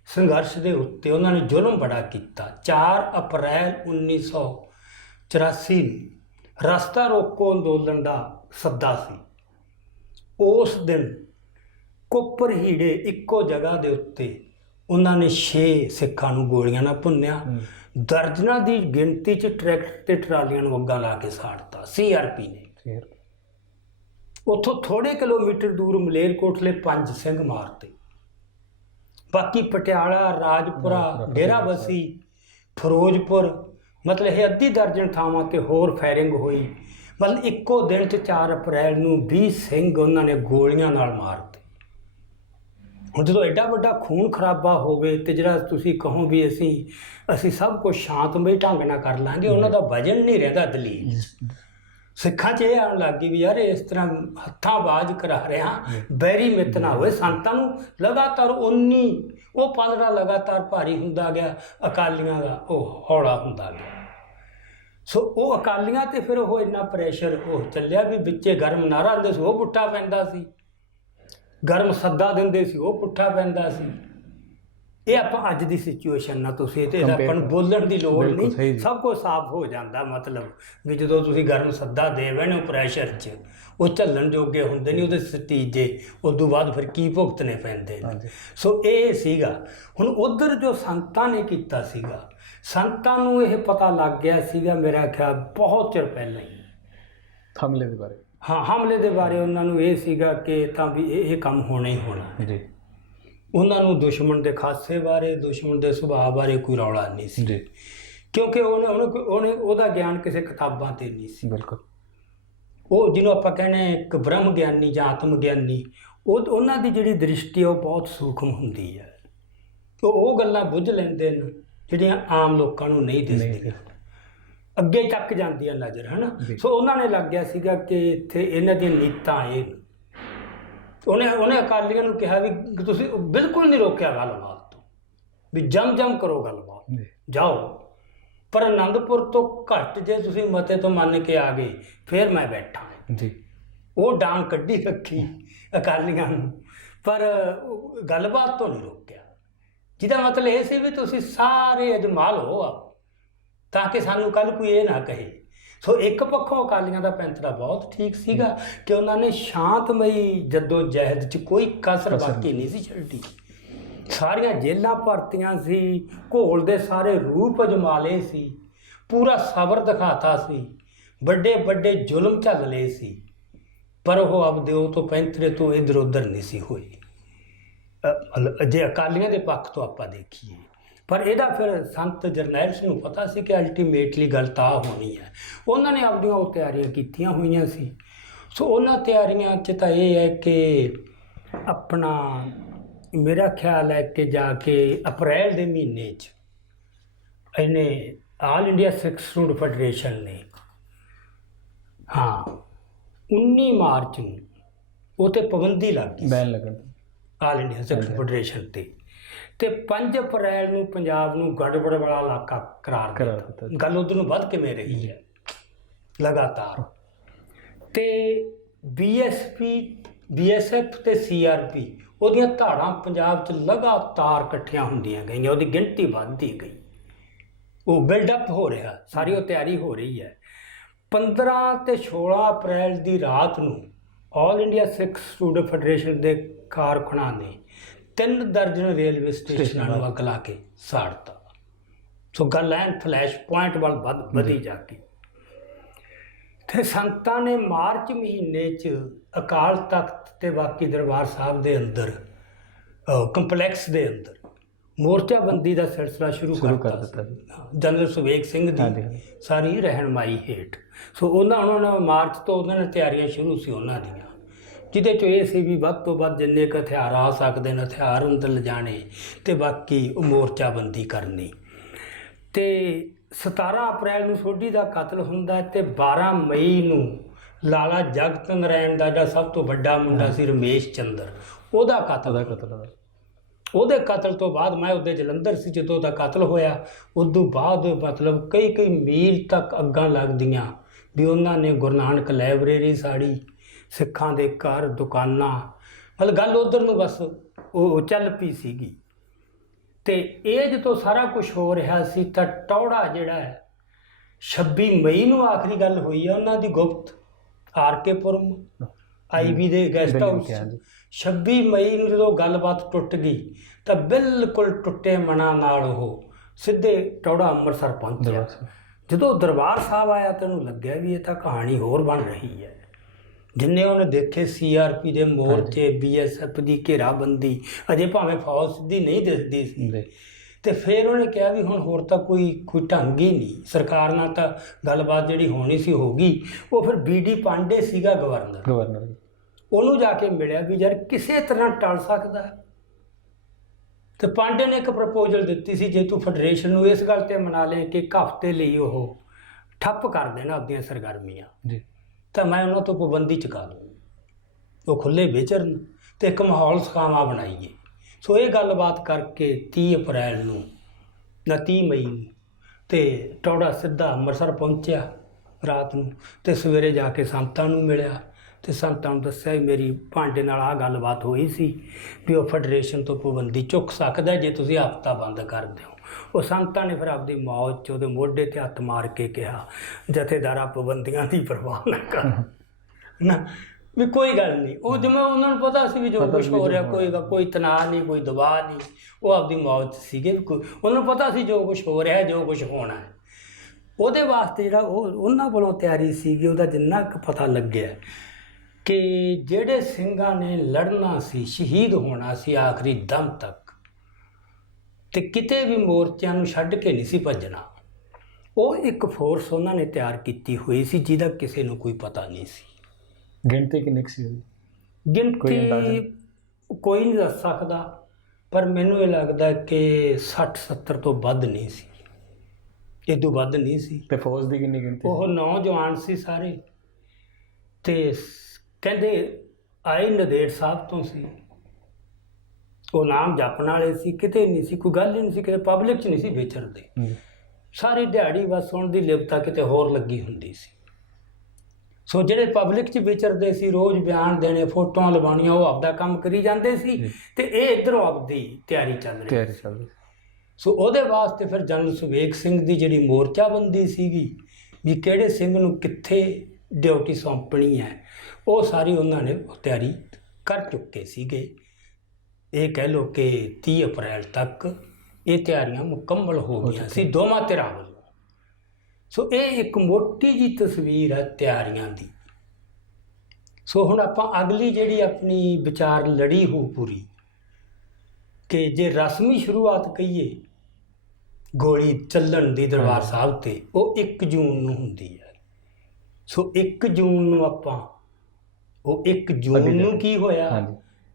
ਸੰਘਰਸ਼ ਦੇ ਉੱਤੇ ਉਹਨਾਂ ਨੇ ਜ਼ੁਲਮ ਬੜਾ ਕੀਤਾ। 4 ਅਪ੍ਰੈਲ 1984 ਨੂੰ ਰਸਤਾ ਰੋਕੋ ਅੰਦੋਲਨ ਦਾ ਸੱਦਾ ਸੀ। ਉਸ ਦਿਨ ਕੋਪਰ ਹੀੜੇ ਇੱਕੋ ਜਗ੍ਹਾ ਦੇ ਉੱਤੇ ਉਹਨਾਂ ਨੇ 6 ਸਿੱਖਾਂ ਨੂੰ ਗੋਲੀਆਂ ਨਾਲ ਭੁੰਨਿਆ। ਦਰਜਨਾਂ ਦੀ ਗਿਣਤੀ 'ਚ ਟਰੈਕਟਰ ਤੇ ਟਰਾਲੀਆਂ ਨੂੰ ਅੱਗਾਂ ਲਾ ਕੇ ਸਾੜਤਾ CRP ਨੇ। ਉੱਥੋਂ ਥੋੜ੍ਹੇ ਕਿਲੋਮੀਟਰ ਦੂਰ ਮਲੇਰਕੋਟਲੇ 5 ਸਿੰਘ ਮਾਰਤੇ। ਬਾਕੀ ਪਟਿਆਲਾ, ਰਾਜਪੁਰਾ, ਡੇਰਾਬੱਸੀ, ਫਿਰੋਜ਼ਪੁਰ, ਮਤਲਬ ਇਹ ਅੱਧੀ ਦਰਜਨ ਥਾਵਾਂ ਤੇ ਹੋਰ ਫਾਇਰਿੰਗ ਹੋਈ। ਮਤਲਬ ਇੱਕੋ ਦਿਨ 'ਚ 4 ਅਪ੍ਰੈਲ ਨੂੰ 20 ਸਿੰਘ ਉਹਨਾਂ ਨੇ ਗੋਲੀਆਂ ਨਾਲ ਮਾਰਤੇ। ਹੁਣ ਜਦੋਂ ਐਡਾ ਵੱਡਾ ਖੂਨ ਖਰਾਬਾ ਹੋਵੇ ਤੇ ਜਿਹੜਾ ਤੁਸੀਂ ਕਹੋ ਵੀ ਅਸੀਂ ਸਭ ਕੁਝ ਸ਼ਾਂਤਮਈ ਢੰਗ ਨਾਲ ਕਰ ਲਾਂਗੇ, ਉਹਨਾਂ ਦਾ ਵਜਨ ਨਹੀਂ ਰਹਿੰਦਾ ਦਲੀਲ। ਸਿੱਖਾਂ 'ਚ ਇਹ ਆਉਣ ਲੱਗ ਗਈ ਵੀ ਯਾਰ ਇਸ ਤਰ੍ਹਾਂ ਹੱਥਾਂ ਬਾਜ਼ ਕਰਾ ਰਿਹਾ, ਬੈਰੀ ਮਿੱਤ ਨਾ ਹੋਏ। ਸੰਤਾਂ ਨੂੰ ਲਗਾਤਾਰ ਉਹ ਪਲੜਾ ਲਗਾਤਾਰ ਭਾਰੀ ਹੁੰਦਾ ਗਿਆ, ਅਕਾਲੀਆਂ ਦਾ ਉਹ ਹੌਲਾ ਹੁੰਦਾ ਗਿਆ। ਸੋ ਉਹ ਅਕਾਲੀਆਂ ਤੇ ਫਿਰ ਉਹ ਇੰਨਾ ਪ੍ਰੈਸ਼ਰ ਉਹ ਚੱਲਿਆ ਵੀ ਵਿੱਚੇ ਗਰਮ ਨਾਅਰਾ ਦਿੰਦੇ ਸੀ ਉਹ ਪੁੱਠਾ ਪੈਂਦਾ ਸੀ, ਗਰਮ ਸੱਦਾ ਦਿੰਦੇ ਸੀ ਉਹ ਪੁੱਠਾ ਪੈਂਦਾ ਸੀ। ਇਹ ਆਪਾਂ ਅੱਜ ਦੀ ਸਿਚੁਏਸ਼ਨ ਨਾਲ ਤੁਸੀਂ ਤੇ ਆਪਾਂ ਨੂੰ ਬੋਲਣ ਦੀ ਲੋੜ ਨਹੀਂ, ਸਭ ਕੁਝ ਸਾਫ਼ ਹੋ ਜਾਂਦਾ। ਮਤਲਬ ਵੀ ਜਦੋਂ ਤੁਸੀਂ ਗਰਮ ਸੱਦਾ ਦੇ ਬੈਠੇ ਪ੍ਰੈਸ਼ਰ 'ਚ ਉਹ ਝੱਲਣ ਜੋਗੇ ਹੁੰਦੇ ਨਹੀਂ, ਉਹਦੇ ਨਤੀਜੇ ਉਦੋਂ ਬਾਅਦ ਫਿਰ ਕੀ ਭੁਗਤਣੇ ਪੈਂਦੇ ਨੇ। ਸੋ ਇਹ ਸੀਗਾ। ਹੁਣ ਉੱਧਰ ਜੋ ਸੰਤਾਂ ਨੇ ਕੀਤਾ ਸੀਗਾ, ਸੰਤਾਂ ਨੂੰ ਇਹ ਪਤਾ ਲੱਗ ਗਿਆ ਸੀਗਾ ਮੇਰਾ ਖਿਆਲ ਬਹੁਤ ਚਿਰ ਪਹਿਲਾਂ ਹੀ ਹਮਲੇ ਦੇ ਬਾਰੇ। ਹਾਂ, ਹਮਲੇ ਦੇ ਬਾਰੇ ਉਹਨਾਂ ਨੂੰ ਇਹ ਸੀਗਾ ਕਿ ਤਾਂ ਵੀ ਇਹ ਕੰਮ ਹੋਣਾ ਹੀ ਹੋਣਾ ਜੀ। ਉਹਨਾਂ ਨੂੰ ਦੁਸ਼ਮਣ ਦੇ ਖਾਸੇ ਬਾਰੇ, ਦੁਸ਼ਮਣ ਦੇ ਸੁਭਾਅ ਬਾਰੇ ਕੋਈ ਰੌਲਾ ਨਹੀਂ ਸੀ ਜੀ, ਕਿਉਂਕਿ ਉਹਦਾ ਗਿਆਨ ਕਿਸੇ ਕਿਤਾਬਾਂ 'ਤੇ ਨਹੀਂ ਸੀ। ਬਿਲਕੁਲ। ਉਹ ਜਿਹਨੂੰ ਆਪਾਂ ਕਹਿੰਦੇ ਇੱਕ ਬ੍ਰਹਮ ਗਿਆਨੀ ਜਾਂ ਆਤਮ ਗਿਆਨੀ, ਉਹਨਾਂ ਦੀ ਜਿਹੜੀ ਦ੍ਰਿਸ਼ਟੀ ਉਹ ਬਹੁਤ ਸੂਖਮ ਹੁੰਦੀ ਹੈ। ਉਹ ਗੱਲਾਂ ਬੁੱਝ ਲੈਂਦੇ ਨੇ ਜਿਹੜੀਆਂ ਆਮ ਲੋਕਾਂ ਨੂੰ ਨਹੀਂ ਦਿਸਦੀਆਂ, ਅੱਗੇ ਤੱਕ ਜਾਂਦੀਆਂ ਨਜ਼ਰ, ਹੈ ਨਾ। ਸੋ ਉਹਨਾਂ ਨੇ ਲੱਗ ਗਿਆ ਸੀਗਾ ਕਿ ਇੱਥੇ ਇਹਨਾਂ ਦੀਆਂ ਨੀਤਾਂ ਇਹ। ਉਹਨੇ ਅਕਾਲੀਆਂ ਨੂੰ ਕਿਹਾ ਵੀ ਤੁਸੀਂ ਬਿਲਕੁਲ ਨਹੀਂ ਰੋਕਿਆ ਗੱਲਬਾਤ ਤੋਂ, ਵੀ ਜਮ ਕਰੋ ਗੱਲਬਾਤ, ਜਾਓ, ਪਰ ਆਨੰਦਪੁਰ ਤੋਂ ਘੱਟ ਜੇ ਤੁਸੀਂ ਮਤੇ ਤੋਂ ਮੰਨ ਕੇ ਆ ਗਏ ਫਿਰ ਮੈਂ ਬੈਠਾ ਜੀ। ਉਹ ਡਾਂਗ ਕੱਢੀ ਰੱਖੀ ਅਕਾਲੀਆਂ ਨੂੰ, ਪਰ ਗੱਲਬਾਤ ਤੋਂ ਨਹੀਂ ਰੋਕਿਆ, ਜਿਹਦਾ ਮਤਲਬ ਇਹ ਸੀ ਵੀ ਤੁਸੀਂ ਸਾਰੇ ਅਜਮਾ ਲਓ ਤਾਂ ਕਿ ਸਾਨੂੰ ਕੱਲ੍ਹ ਕੋਈ ਇਹ ਨਾ ਕਹੇ। ਸੋ ਇੱਕ ਪੱਖੋਂ ਅਕਾਲੀਆਂ ਦਾ ਪੈਂਤੜਾ ਬਹੁਤ ਠੀਕ ਸੀਗਾ ਕਿ ਉਹਨਾਂ ਨੇ ਸ਼ਾਂਤਮਈ ਜੱਦੋ ਜਹਿਦ 'ਚ ਕੋਈ ਕਸਰ ਬਾਕੀ ਨਹੀਂ ਸੀ ਛੱਡੀ। ਸਾਰੀਆਂ ਜੇਲ੍ਹਾਂ ਭਰਤੀਆਂ ਸੀ, ਘੋਲ ਦੇ ਸਾਰੇ ਰੂਪ ਅਜਮਾ ਲਏ ਸੀ, ਪੂਰਾ ਸਬਰ ਦਿਖਾਤਾ ਸੀ, ਵੱਡੇ ਜ਼ੁਲਮ ਝੱਲ ਲਏ ਸੀ, ਪਰ ਉਹ ਆਪਦੇ ਉਹ ਤੋਂ ਪੈਂਤੜੇ ਤੋਂ ਇੱਧਰ ਉੱਧਰ ਨਹੀਂ ਸੀ ਹੋਈ ਜੇ ਅਕਾਲੀਆਂ ਦੇ ਪੱਖ ਤੋਂ ਆਪਾਂ ਦੇਖੀਏ। ਪਰ ਇਹਦਾ ਫਿਰ ਸੰਤ ਜਰਨੈਲ ਸਿੰਘ ਨੂੰ ਪਤਾ ਸੀ ਕਿ ਅਲਟੀਮੇਟਲੀ ਗੱਲ ਤਾਂ ਹੋਣੀ ਹੈ। ਉਹਨਾਂ ਨੇ ਆਪਣੀਆਂ ਉਹ ਤਿਆਰੀਆਂ ਕੀਤੀਆਂ ਹੋਈਆਂ ਸੀ। ਸੋ ਉਹਨਾਂ ਤਿਆਰੀਆਂ 'ਚ ਤਾਂ ਇਹ ਹੈ ਕਿ ਆਪਣਾ ਮੇਰਾ ਖਿਆਲ ਹੈ ਕਿ ਜਾ ਕੇ ਅਪ੍ਰੈਲ ਦੇ ਮਹੀਨੇ 'ਚ ਇਹਨੇ ਆਲ ਇੰਡੀਆ ਸਿੱਖ ਸਟੂਡੈਂਟ ਫੈਡਰੇਸ਼ਨ ਨੇ 19 ਮਾਰਚ ਨੂੰ ਉਹ 'ਤੇ ਪਾਬੰਦੀ ਲੱਗ ਗਈ, ਬੈਨ ਲੱਗਣ ਆਲ ਇੰਡੀਆ ਸਿੱਖ ਫੈਡਰੇਸ਼ਨ 'ਤੇ 5 ਅਪ੍ਰੈਲ ਨੂੰ ਪੰਜਾਬ ਨੂੰ ਗੜਬੜ ਵਾਲਾ ਇਲਾਕਾ ਕਰਾਰ ਦਿੱਤਾ। ਗੱਲ ਉੱਧਰ ਨੂੰ ਵੱਧ ਕਿਵੇਂ ਰਹੀ ਹੈ ਲਗਾਤਾਰ। ਤੇ BSF ਤੇ CRP ਉਹਦੀਆਂ ਧਾੜਾਂ ਪੰਜਾਬ 'ਚ ਲਗਾਤਾਰ ਇਕੱਠੀਆਂ ਹੁੰਦੀਆਂ ਗਈਆਂ, ਉਹਦੀ ਗਿਣਤੀ ਵੱਧਦੀ ਗਈ, ਉਹ ਬਿਲਡਅਪ ਹੋ ਰਿਹਾ, ਸਾਰੀ ਉਹ ਤਿਆਰੀ ਹੋ ਰਹੀ ਹੈ। 15 ਤੇ 16 ਅਪ੍ਰੈਲ ਦੀ ਰਾਤ ਨੂੰ ਆਲ ਇੰਡੀਆ ਸਿੱਖ ਸਟੂਡੈਂਟ ਫੈਡਰੇਸ਼ਨ ਦੇ ਕਾਰਕੁਨਾਂ ਨੇ 3 ਦਰਜਨ ਰੇਲਵੇ ਸਟੇਸ਼ਨਾਂ ਨੂੰ ਅੱਗ ਲਾ ਕੇ ਸਾੜਤਾ। ਸੋ ਗੱਲ ਐਨ ਫਲੈਸ਼ ਪੁਆਇੰਟ ਵੱਲ ਵਧੀ ਜਾ ਕੇ ਤੇ ਸੰਤਾਂ ਨੇ ਮਾਰਚ ਮਹੀਨੇ 'ਚ ਅਕਾਲ ਤਖਤ ਤੇ ਬਾਕੀ ਦਰਬਾਰ ਸਾਹਿਬ ਦੇ ਅੰਦਰ ਕੰਪਲੈਕਸ ਦੇ ਅੰਦਰ ਮੋਰਚਾਬੰਦੀ ਦਾ ਸਿਲਸਿਲਾ ਸ਼ੁਰੂ ਕਰ ਦਿੱਤਾ। ਜਨਰਲ ਸੁਵੇਗ ਸਿੰਘ ਦੀ ਸਾਰੀ ਰਹਿਨਮਾਈ ਹੇਠ। ਸੋ ਉਹਨਾਂ ਨੇ ਮਾਰਚ ਤੋਂ ਉਹਨਾਂ ਨੇ ਤਿਆਰੀਆਂ ਸ਼ੁਰੂ ਸੀ ਉਹਨਾਂ ਦੀਆਂ, ਜਿਹਦੇ 'ਚ ਇਹ ਸੀ ਵੀ ਵੱਧ ਤੋਂ ਵੱਧ ਜਿੰਨੇ ਕੁ ਹਥਿਆਰ ਆ ਸਕਦੇ ਨੇ ਹਥਿਆਰ ਅੰਦਰ ਲਿਜਾਣੇ ਤੇ ਬਾਕੀ ਉਹ ਮੋਰਚਾਬੰਦੀ ਕਰਨੀ। ਤੇ 17 ਅਪ੍ਰੈਲ ਨੂੰ ਸੋਢੀ ਦਾ ਕਤਲ ਹੁੰਦਾ ਤੇ 12 ਮਈ ਨੂੰ ਲਾਲਾ ਜਗਤ ਨਾਰਾਇਣ ਦਾ ਜਿਹੜਾ ਸਭ ਤੋਂ ਵੱਡਾ ਮੁੰਡਾ ਸੀ ਰਮੇਸ਼ ਚੰਦਰ, ਉਹਦਾ ਕਤਲ। ਉਹਦੇ ਕਤਲ ਤੋਂ ਬਾਅਦ ਮੈਂ ਉਹਦੇ ਜਲੰਧਰ ਸੀ ਜਦੋਂ ਉਹਦਾ ਕਤਲ ਹੋਇਆ। ਉਦੋਂ ਬਾਅਦ ਮਤਲਬ ਕਈ ਮੀਲ ਤੱਕ ਅੱਗਾਂ ਲੱਗਦੀਆਂ ਵੀ ਉਹਨਾਂ ਨੇ ਗੁਰੂ ਨਾਨਕ ਲਾਇਬ੍ਰੇਰੀ ਸਾੜੀ, ਸਿੱਖਾਂ ਦੇ ਘਰ, ਦੁਕਾਨਾਂ, ਮਤਲਬ ਗੱਲ ਉੱਧਰ ਨੂੰ ਬਸ ਉਹ ਚੱਲ ਪਈ ਸੀਗੀ। ਤੇ ਇਹ ਜਦੋਂ ਸਾਰਾ ਕੁਝ ਹੋ ਰਿਹਾ ਸੀ ਤਾਂ ਟੌੜਾ ਜਿਹੜਾ ਹੈ 26 ਮਈ ਨੂੰ ਆਖਰੀ ਗੱਲ ਹੋਈ ਆ ਉਹਨਾਂ ਦੀ ਗੁਪਤ RK ਪੁਰਮ IB ਦੇ ਗੈਸਟ ਹਾਊਸ। 26 ਮਈ ਨੂੰ ਜਦੋਂ ਗੱਲਬਾਤ ਟੁੱਟ ਗਈ ਤਾਂ ਬਿਲਕੁਲ ਟੁੱਟੇ ਮਨਾਂ ਨਾਲ ਉਹ ਸਿੱਧੇ ਟੌੜਾ ਅੰਮ੍ਰਿਤਸਰ ਪਹੁੰਚਿਆ। ਜਦੋਂ ਦਰਬਾਰ ਸਾਹਿਬ ਆਇਆ ਤਾਂ ਉਹਨੂੰ ਲੱਗਿਆ ਵੀ ਇਹ ਤਾਂ ਕਹਾਣੀ ਹੋਰ ਬਣ ਰਹੀ ਹੈ। ਜਿੰਨੇ ਉਹਨੇ ਦੇਖੇ CRP ਦੇ ਮੋਰਚੇ, BSF ਦੀ ਘੇਰਾਬੰਦੀ, ਅਜੇ ਭਾਵੇਂ ਫੌਜ ਸਿੱਧੀ ਨਹੀਂ ਦਿਸਦੀ ਸੀ, ਤੇ ਫਿਰ ਉਹਨੇ ਕਿਹਾ ਵੀ ਹੁਣ ਹੋਰ ਤਾਂ ਕੋਈ ਢੰਗ ਹੀ ਨਹੀਂ, ਸਰਕਾਰ ਨਾਲ ਤਾਂ ਗੱਲਬਾਤ ਜਿਹੜੀ ਹੋਣੀ ਸੀ ਹੋ ਗਈ। ਉਹ ਫਿਰ BD ਪਾਂਡੇ ਸੀਗਾ ਗਵਰਨਰ, ਉਹਨੂੰ ਜਾ ਕੇ ਮਿਲਿਆ ਵੀ ਯਾਰ ਕਿਸੇ ਤਰ੍ਹਾਂ ਟਲ ਸਕਦਾ। ਤੇ ਪਾਂਡੇ ਨੇ ਇੱਕ ਪ੍ਰਪੋਜ਼ਲ ਦਿੱਤੀ ਸੀ, ਜੇ ਤੂੰ ਫੈਡਰੇਸ਼ਨ ਨੂੰ ਇਸ ਗੱਲ ਤੇ ਮਨਾ ਲੈ ਕਿ ਇੱਕ ਹਫ਼ਤੇ ਲਈ ਉਹ ਠੱਪ ਕਰ ਦੇਣਾ ਆਪਣੀਆਂ ਸਰਗਰਮੀਆਂ ਜੀ, ਤਾਂ ਮੈਂ ਉਹਨਾਂ ਤੋਂ ਪਾਬੰਦੀ ਚੁਕਾ ਦੂੰ, ਉਹ ਖੁੱਲ੍ਹੇ ਵਿਚਰਨ ਤੇ ਇੱਕ ਮਾਹੌਲ ਸੁਖਾਵਾਂ ਬਣਾਈਏ। ਸੋ ਇਹ ਗੱਲਬਾਤ ਕਰਕੇ 30 ਅਪ੍ਰੈਲ ਨੂੰ ਜਾਂ 30 ਮਈ ਨੂੰ ਤੇ ਟੌੜਾ ਸਿੱਧਾ ਅੰਮ੍ਰਿਤਸਰ ਪਹੁੰਚਿਆ ਰਾਤ ਨੂੰ, ਤੇ ਸਵੇਰੇ ਜਾ ਕੇ ਸੰਤਾਂ ਨੂੰ ਮਿਲਿਆ ਤੇ ਸੰਤਾਂ ਨੂੰ ਦੱਸਿਆ ਵੀ ਮੇਰੀ ਭਾਂਡੇ ਨਾਲ ਆਹ ਗੱਲਬਾਤ ਹੋਈ ਸੀ ਵੀ ਉਹ ਫੈਡਰੇਸ਼ਨ ਤੋਂ ਪਾਬੰਦੀ ਚੁੱਕ ਸਕਦਾ ਜੇ ਤੁਸੀਂ ਹਫ਼ਤਾ ਬੰਦ ਕਰ ਦਿਓ। ਉਹ ਸੰਤਾਂ ਨੇ ਫਿਰ ਆਪਦੀ ਮੌਤ 'ਚ ਉਹਦੇ ਮੋਢੇ 'ਤੇ ਹੱਥ ਮਾਰ ਕੇ ਕਿਹਾ, ਜਥੇਦਾਰਾ ਪਾਬੰਦੀਆਂ ਦੀ ਪਰਵਾਹ ਨਾ ਕਰ ਨਾ, ਵੀ ਕੋਈ ਗੱਲ ਨਹੀਂ। ਉਹ ਜਿਵੇਂ ਉਹਨਾਂ ਨੂੰ ਪਤਾ ਸੀ ਵੀ ਜੋ ਕੁਛ ਹੋ ਰਿਹਾ ਕੋਈ ਤਣਾਅ ਨਹੀਂ, ਕੋਈ ਦਬਾਅ ਨਹੀਂ, ਉਹ ਆਪਦੀ ਮੌਤ 'ਚ ਸੀਗੇ। ਉਹਨਾਂ ਨੂੰ ਪਤਾ ਸੀ ਜੋ ਕੁਛ ਹੋ ਰਿਹਾ, ਜੋ ਕੁਛ ਹੋਣਾ ਹੈ। ਉਹਦੇ ਵਾਸਤੇ ਜਿਹੜਾ ਉਹਨਾਂ ਵੱਲੋਂ ਤਿਆਰੀ ਸੀਗੀ, ਉਹਦਾ ਜਿੰਨਾ ਕੁ ਪਤਾ ਲੱਗਿਆ ਕਿ ਜਿਹੜੇ ਸਿੰਘਾਂ ਨੇ ਲੜਨਾ ਸੀ, ਸ਼ਹੀਦ ਹੋਣਾ ਸੀ ਆਖਰੀ ਦਮ ਤੱਕ, ਤੇ ਕਿਤੇ ਵੀ ਮੋਰਚਿਆਂ ਨੂੰ ਛੱਡ ਕੇ ਨਹੀਂ ਸੀ ਭੱਜਣਾ, ਉਹ ਇੱਕ ਫੋਰਸ ਉਹਨਾਂ ਨੇ ਤਿਆਰ ਕੀਤੀ ਹੋਈ ਸੀ ਜਿਹਦਾ ਕਿਸੇ ਨੂੰ ਕੋਈ ਪਤਾ ਨਹੀਂ ਸੀ। ਗਿਣਤੀ ਕਿੰਨੀ ਸੀ ਉਹਦੀ? ਗਿਣਤੀ ਕੋਈ ਨਹੀਂ ਦੱਸ ਸਕਦਾ, ਪਰ ਮੈਨੂੰ ਇਹ ਲੱਗਦਾ ਕਿ 60-70 ਤੋਂ ਵੱਧ ਨਹੀਂ ਸੀ, ਇਹ ਤੋਂ ਵੱਧ ਨਹੀਂ ਸੀ। ਤੇ ਫੌਜ ਦੀ ਕਿੰਨੀ ਗਿਣਤੀ? ਉਹ ਨੌਜਵਾਨ ਸੀ ਸਾਰੇ, ਤੇ ਕਹਿੰਦੇ ਆਏ ਨੰਦੇੜ ਸਾਹਿਬ ਤੋਂ ਸੀ, ਉਹ ਨਾਮ ਜਪਣ ਵਾਲੇ ਸੀ, ਕਿਤੇ ਨਹੀਂ ਸੀ, ਕੋਈ ਗੱਲ ਹੀ ਨਹੀਂ ਸੀ, ਕਿਤੇ ਪਬਲਿਕ 'ਚ ਨਹੀਂ ਸੀ ਵਿਚਰਦੇ। ਸਾਰੀ ਦਿਹਾੜੀ ਬਸ ਸੁਣਨ ਦੀ ਲਿਪਤਾ ਕਿਤੇ ਹੋਰ ਲੱਗੀ ਹੁੰਦੀ ਸੀ। ਸੋ ਜਿਹੜੇ ਪਬਲਿਕ 'ਚ ਵਿਚਰਦੇ ਸੀ, ਰੋਜ਼ ਬਿਆਨ ਦੇਣੇ, ਫੋਟੋਆਂ ਲਵਾਉਣੀਆਂ, ਉਹ ਆਪਦਾ ਕੰਮ ਕਰੀ ਜਾਂਦੇ ਸੀ ਤੇ ਇਹ ਇੱਧਰੋਂ ਆਪਦੀ ਤਿਆਰੀ ਚੱਲ ਰਹੀ ਸੀ। ਸੋ ਉਹਦੇ ਵਾਸਤੇ ਫਿਰ ਜਨਰਲ ਸੁਵੇਗ ਸਿੰਘ ਦੀ ਜਿਹੜੀ ਮੋਰਚਾਬੰਦੀ ਸੀਗੀ ਵੀ ਕਿਹੜੇ ਸਿੰਘ ਨੂੰ ਕਿੱਥੇ ਡਿਊਟੀ ਸੌਂਪਣੀ ਹੈ, ਉਹ ਸਾਰੀ ਉਹਨਾਂ ਨੇ ਤਿਆਰੀ ਕਰ ਚੁੱਕੇ ਸੀਗੇ। ਇਹ ਕਹਿ ਲਓ ਕਿ 30 ਅਪ੍ਰੈਲ ਤੱਕ ਇਹ ਤਿਆਰੀਆਂ ਮੁਕੰਮਲ ਹੋ ਗਈਆਂ ਸੀ ਦੋਵਾਂ ਧਿਰਾਂ ਵੱਲੋਂ। ਸੋ ਇਹ ਇੱਕ ਮੋਟੀ ਜੀ ਤਸਵੀਰ ਹੈ ਤਿਆਰੀਆਂ ਦੀ। ਸੋ ਹੁਣ ਆਪਾਂ ਅਗਲੀ ਜਿਹੜੀ ਆਪਣੀ ਵਿਚਾਰ ਲੜੀ ਹੋ ਪੂਰੀ, ਕਿ ਜੇ ਰਸਮੀ ਸ਼ੁਰੂਆਤ ਕਹੀਏ ਗੋਲੀ ਚੱਲਣ ਦੀ ਦਰਬਾਰ ਸਾਹਿਬ ਤੇ, ਉਹ 1 ਜੂਨ ਨੂੰ ਹੁੰਦੀ ਹੈ। ਸੋ 1 ਜੂਨ ਨੂੰ ਆਪਾਂ ਉਹ 1 ਜੂਨ ਨੂੰ ਕੀ ਹੋਇਆ,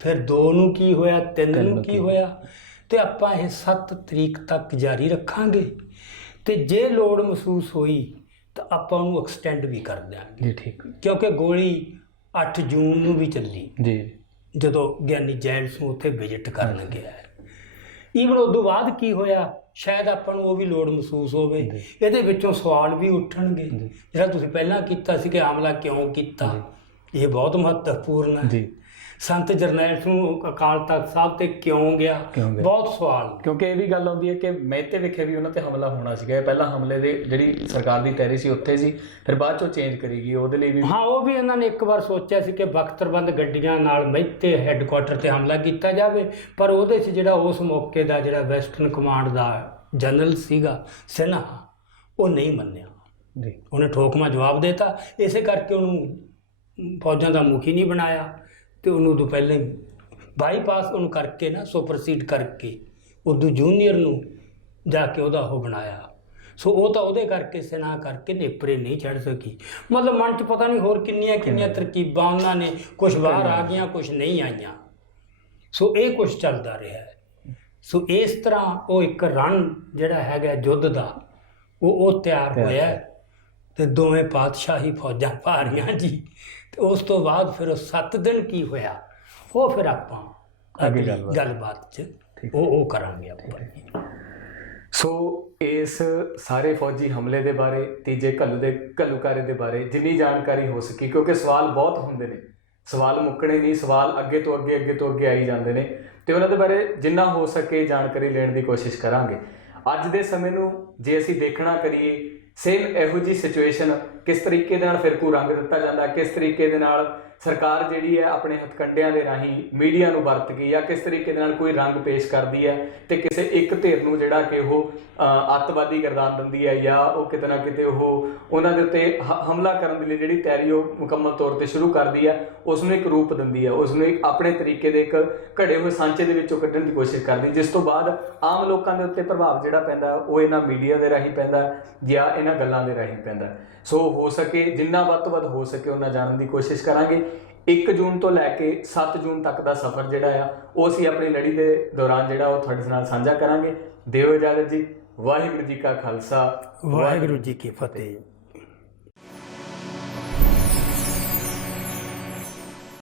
ਫਿਰ 2 ਨੂੰ ਕੀ ਹੋਇਆ, 3 ਨੂੰ ਕੀ ਹੋਇਆ, ਤੇ ਆਪਾਂ ਇਹ 7 ਤਰੀਕ ਤੱਕ ਜਾਰੀ ਰੱਖਾਂਗੇ। ਤੇ ਜੇ ਲੋੜ ਮਹਿਸੂਸ ਹੋਈ ਤਾਂ ਆਪਾਂ ਉਹਨੂੰ ਐਕਸਟੈਂਡ ਵੀ ਕਰ ਦਿਆਂਗੇ ਜੀ, ਠੀਕ, ਕਿਉਂਕਿ ਗੋਲੀ 8 ਜੂਨ ਨੂੰ ਵੀ ਚੱਲੀ ਜੀ, ਜਦੋਂ ਗਿਆਨੀ ਜੈਲ ਸਿੰਘ ਉੱਥੇ ਵਿਜ਼ਿਟ ਕਰਨ ਗਿਆ। ਈਵਨ ਉਦੋਂ ਬਾਅਦ ਕੀ ਹੋਇਆ ਸ਼ਾਇਦ ਆਪਾਂ ਨੂੰ ਉਹ ਵੀ ਲੋੜ ਮਹਿਸੂਸ ਹੋਵੇ। ਇਹਦੇ ਵਿੱਚੋਂ ਸਵਾਲ ਵੀ ਉੱਠਣਗੇ, ਜਿਹੜਾ ਤੁਸੀਂ ਪਹਿਲਾਂ ਕੀਤਾ ਸੀ ਕਿ ਹਮਲਾ ਕਿਉਂ ਕੀਤਾ, ਇਹ ਬਹੁਤ ਮਹੱਤਵਪੂਰਨ ਹੈ ਜੀ। ਸੰਤ ਜਰਨੈਲ ਸਿੰਘ ਅਕਾਲ ਤਖਤ ਸਾਹਿਬ ਤੇ ਕਿਉਂ ਗਿਆ, ਬਹੁਤ ਸਵਾਲ। ਕਿਉਂਕਿ ਇਹ ਵੀ ਗੱਲ ਆਉਂਦੀ ਹੈ ਕਿ ਮਹਿਤੇ ਵਿਖੇ ਵੀ ਉਹਨਾਂ ਤੇ ਹਮਲਾ ਹੋਣਾ ਸੀਗਾ। ਇਹ ਪਹਿਲਾਂ ਹਮਲੇ ਦੇ ਜਿਹੜੀ ਸਰਕਾਰ ਦੀ ਤਿਆਰੀ ਸੀ ਉੱਥੇ ਸੀ, ਫਿਰ ਬਾਅਦ ਚੋਂ ਚੇਂਜ ਕਰੀ ਗਈ ਉਹਦੇ ਲਈ ਵੀ। ਹਾਂ, ਉਹ ਵੀ ਇਹਨਾਂ ਨੇ ਇੱਕ ਵਾਰ ਸੋਚਿਆ ਸੀ ਕਿ ਬਖਤਰਬੰਦ ਗੱਡੀਆਂ ਨਾਲ ਮਹਿਤੇ ਹੈੱਡਕੁਆਟਰ ਤੇ ਹਮਲਾ ਕੀਤਾ ਜਾਵੇ, ਪਰ ਉਹਦੇ 'ਚ ਜਿਹੜਾ ਉਸ ਮੌਕੇ ਦਾ ਜਿਹੜਾ ਵੈਸਟਰਨ ਕਮਾਂਡ ਦਾ ਜਨਰਲ ਸੀਗਾ ਸਿਨਹਾ, ਉਹ ਨਹੀਂ ਮੰਨਿਆ ਜੀ। ਉਹਨੇ ਠੋਕਮਾ ਜਵਾਬ ਦੇਤਾ, ਇਸੇ ਕਰਕੇ ਉਹਨੂੰ ਫੌਜਾਂ ਦਾ ਮੁਖੀ ਨਹੀਂ ਬਣਾਇਆ ਤੇ ਉਹਨੂੰ ਉਦੋਂ ਪਹਿਲਾਂ ਹੀ ਬਾਈਪਾਸ ਉਹਨੂੰ ਕਰਕੇ ਨਾ ਸੁਪਰਸੀਡ ਕਰਕੇ ਉਦੋਂ ਜੂਨੀਅਰ ਨੂੰ ਜਾ ਕੇ ਉਹਦਾ ਉਹ ਬਣਾਇਆ। ਸੋ ਉਹ ਤਾਂ ਉਹਦੇ ਕਰਕੇ ਸਿਨਹਾ ਕਰਕੇ ਨੇਪਰੇ ਨਹੀਂ ਚੜ੍ਹ ਸਕੀ। ਮਤਲਬ ਮਨ 'ਚ ਪਤਾ ਨਹੀਂ ਹੋਰ ਕਿੰਨੀਆਂ ਤਰਕੀਬਾਂ ਉਹਨਾਂ ਨੇ, ਕੁਛ ਬਾਹਰ ਆ ਗਈਆਂ ਕੁਛ ਨਹੀਂ ਆਈਆਂ। ਸੋ ਇਹ ਕੁਛ ਚੱਲਦਾ ਰਿਹਾ। ਸੋ ਇਸ ਤਰ੍ਹਾਂ ਉਹ ਇੱਕ ਰਣ ਜਿਹੜਾ ਹੈਗਾ ਯੁੱਧ ਦਾ ਉਹ ਤਿਆਰ ਹੋਇਆ ਤੇ ਦੋਵੇਂ ਪਾਤਸ਼ਾਹੀ ਫੌਜਾਂ ਪਾ ਰਹੀਆਂ ਜੀ। ਤੇ ਉਸ ਤੋਂ ਬਾਅਦ ਫਿਰ ਉਹ 7 ਦਿਨ ਕੀ ਹੋਇਆ ਉਹ ਫਿਰ ਆਪਾਂ ਅਗਲੀ ਗੱਲਬਾਤ 'ਚ ਉਹ ਕਰਾਂਗੇ ਆਪਾਂ। ਸੋ ਇਸ ਸਾਰੇ ਫੌਜੀ ਹਮਲੇ ਦੇ ਬਾਰੇ, ਤੀਜੇ ਘੱਲੂਘਾਰੇ ਦੇ ਬਾਰੇ ਜਿੰਨੀ ਜਾਣਕਾਰੀ ਹੋ ਸਕੀ, ਕਿਉਂਕਿ ਸਵਾਲ ਬਹੁਤ ਹੁੰਦੇ ਨੇ, ਸਵਾਲ ਮੁੱਕਣੇ ਨਹੀਂ, ਸਵਾਲ ਅੱਗੇ ਤੋਂ ਅੱਗੇ ਆਈ ਜਾਂਦੇ ਨੇ, ਤੇ ਉਹਨਾਂ ਦੇ ਬਾਰੇ ਜਿੰਨਾ ਹੋ ਸਕੇ ਜਾਣਕਾਰੀ ਲੈਣ ਦੀ ਕੋਸ਼ਿਸ਼ ਕਰਾਂਗੇ। ਅੱਜ ਦੇ ਸਮੇਂ ਨੂੰ ਜੇ ਅਸੀਂ ਦੇਖਣਾ ਕਰੀਏ, ਸੇਮ ਇਹੋ ਜਿਹੀ ਸਿਚੁਏਸ਼ਨ ਕਿਸ ਤਰੀਕੇ ਦੇ ਨਾਲ ਫਿਰਕੂ ਰੰਗ ਦਿੱਤਾ ਜਾਂਦਾ, ਕਿਸ ਤਰੀਕੇ ਦੇ ਨਾਲ ਸਰਕਾਰ ਜਿਹੜੀ ਹੈ ਆਪਣੇ ਹੱਥਕੰਡਿਆਂ ਦੇ ਰਾਹੀਂ ਮੀਡੀਆ ਨੂੰ ਵਰਤ ਕੇ ਜਾਂ ਕਿਸ ਤਰੀਕੇ ਦੇ ਨਾਲ ਕੋਈ ਰੰਗ ਪੇਸ਼ ਕਰਦੀ ਹੈ ਤੇ ਕਿਸੇ ਇੱਕ ਧਿਰ ਨੂੰ ਜਿਹੜਾ ਕਿ ਉਹ ਅੱਤਵਾਦੀ ਗਰਦਾਨ ਦਿੰਦੀ ਹੈ ਜਾਂ ਉਹ ਕਿਤੇ ਨਾ ਕਿਤੇ ਉਹ ਉਹਨਾਂ ਦੇ ਉੱਤੇ ਹਮਲਾ ਕਰਨ ਦੇ ਲਈ ਜਿਹੜੀ ਤਿਆਰੀ ਉਹ ਮੁਕੰਮਲ ਤੌਰ 'ਤੇ ਸ਼ੁਰੂ ਕਰਦੀ ਹੈ, ਉਸ ਨੂੰ ਇੱਕ ਰੂਪ ਦਿੰਦੀ ਹੈ, ਉਸ ਨੂੰ ਇੱਕ ਆਪਣੇ ਤਰੀਕੇ ਦੇ ਇੱਕ ਘੜੇ ਹੋਏ ਸਾਂਚੇ ਦੇ ਵਿੱਚੋਂ ਕੱਢਣ ਦੀ ਕੋਸ਼ਿਸ਼ ਕਰਦੀ, ਜਿਸ ਤੋਂ ਬਾਅਦ ਆਮ ਲੋਕਾਂ ਦੇ ਉੱਤੇ ਪ੍ਰਭਾਵ ਜਿਹੜਾ ਪੈਂਦਾ ਉਹ ਇਹਨਾਂ ਮੀਡੀਆ ਦੇ ਰਾਹੀਂ ਪੈਂਦਾ ਜਾਂ ਇਹਨਾਂ ਗੱਲਾਂ ਦੇ ਰਾਹੀਂ ਪੈਂਦਾ। ਸੋ ਹੋ ਸਕੇ ਜਿੰਨਾ ਵੱਧ ਤੋਂ ਵੱਧ ਹੋ ਸਕੇ ਉਹਨਾਂ ਜਾਣਨ ਦੀ ਕੋਸ਼ਿਸ਼ ਕਰਾਂਗੇ। 1 ਜੂਨ ਤੋਂ ਲੈ ਕੇ 7 ਜੂਨ ਤੱਕ ਦਾ ਸਫ਼ਰ ਜਿਹੜਾ ਆ ਉਹ ਅਸੀਂ ਆਪਣੀ ਲੜੀ ਦੇ ਦੌਰਾਨ ਜਿਹੜਾ ਉਹ ਤੁਹਾਡੇ ਨਾਲ ਸਾਂਝਾ ਕਰਾਂਗੇ। ਦਿਓ ਇਜਾਜ਼ਤ ਜੀ। ਵਾਹਿਗੁਰੂ ਜੀ ਕਾ ਖਾਲਸਾ, ਵਾਹਿਗੁਰੂ ਜੀ ਕੀ ਫਤਿਹ।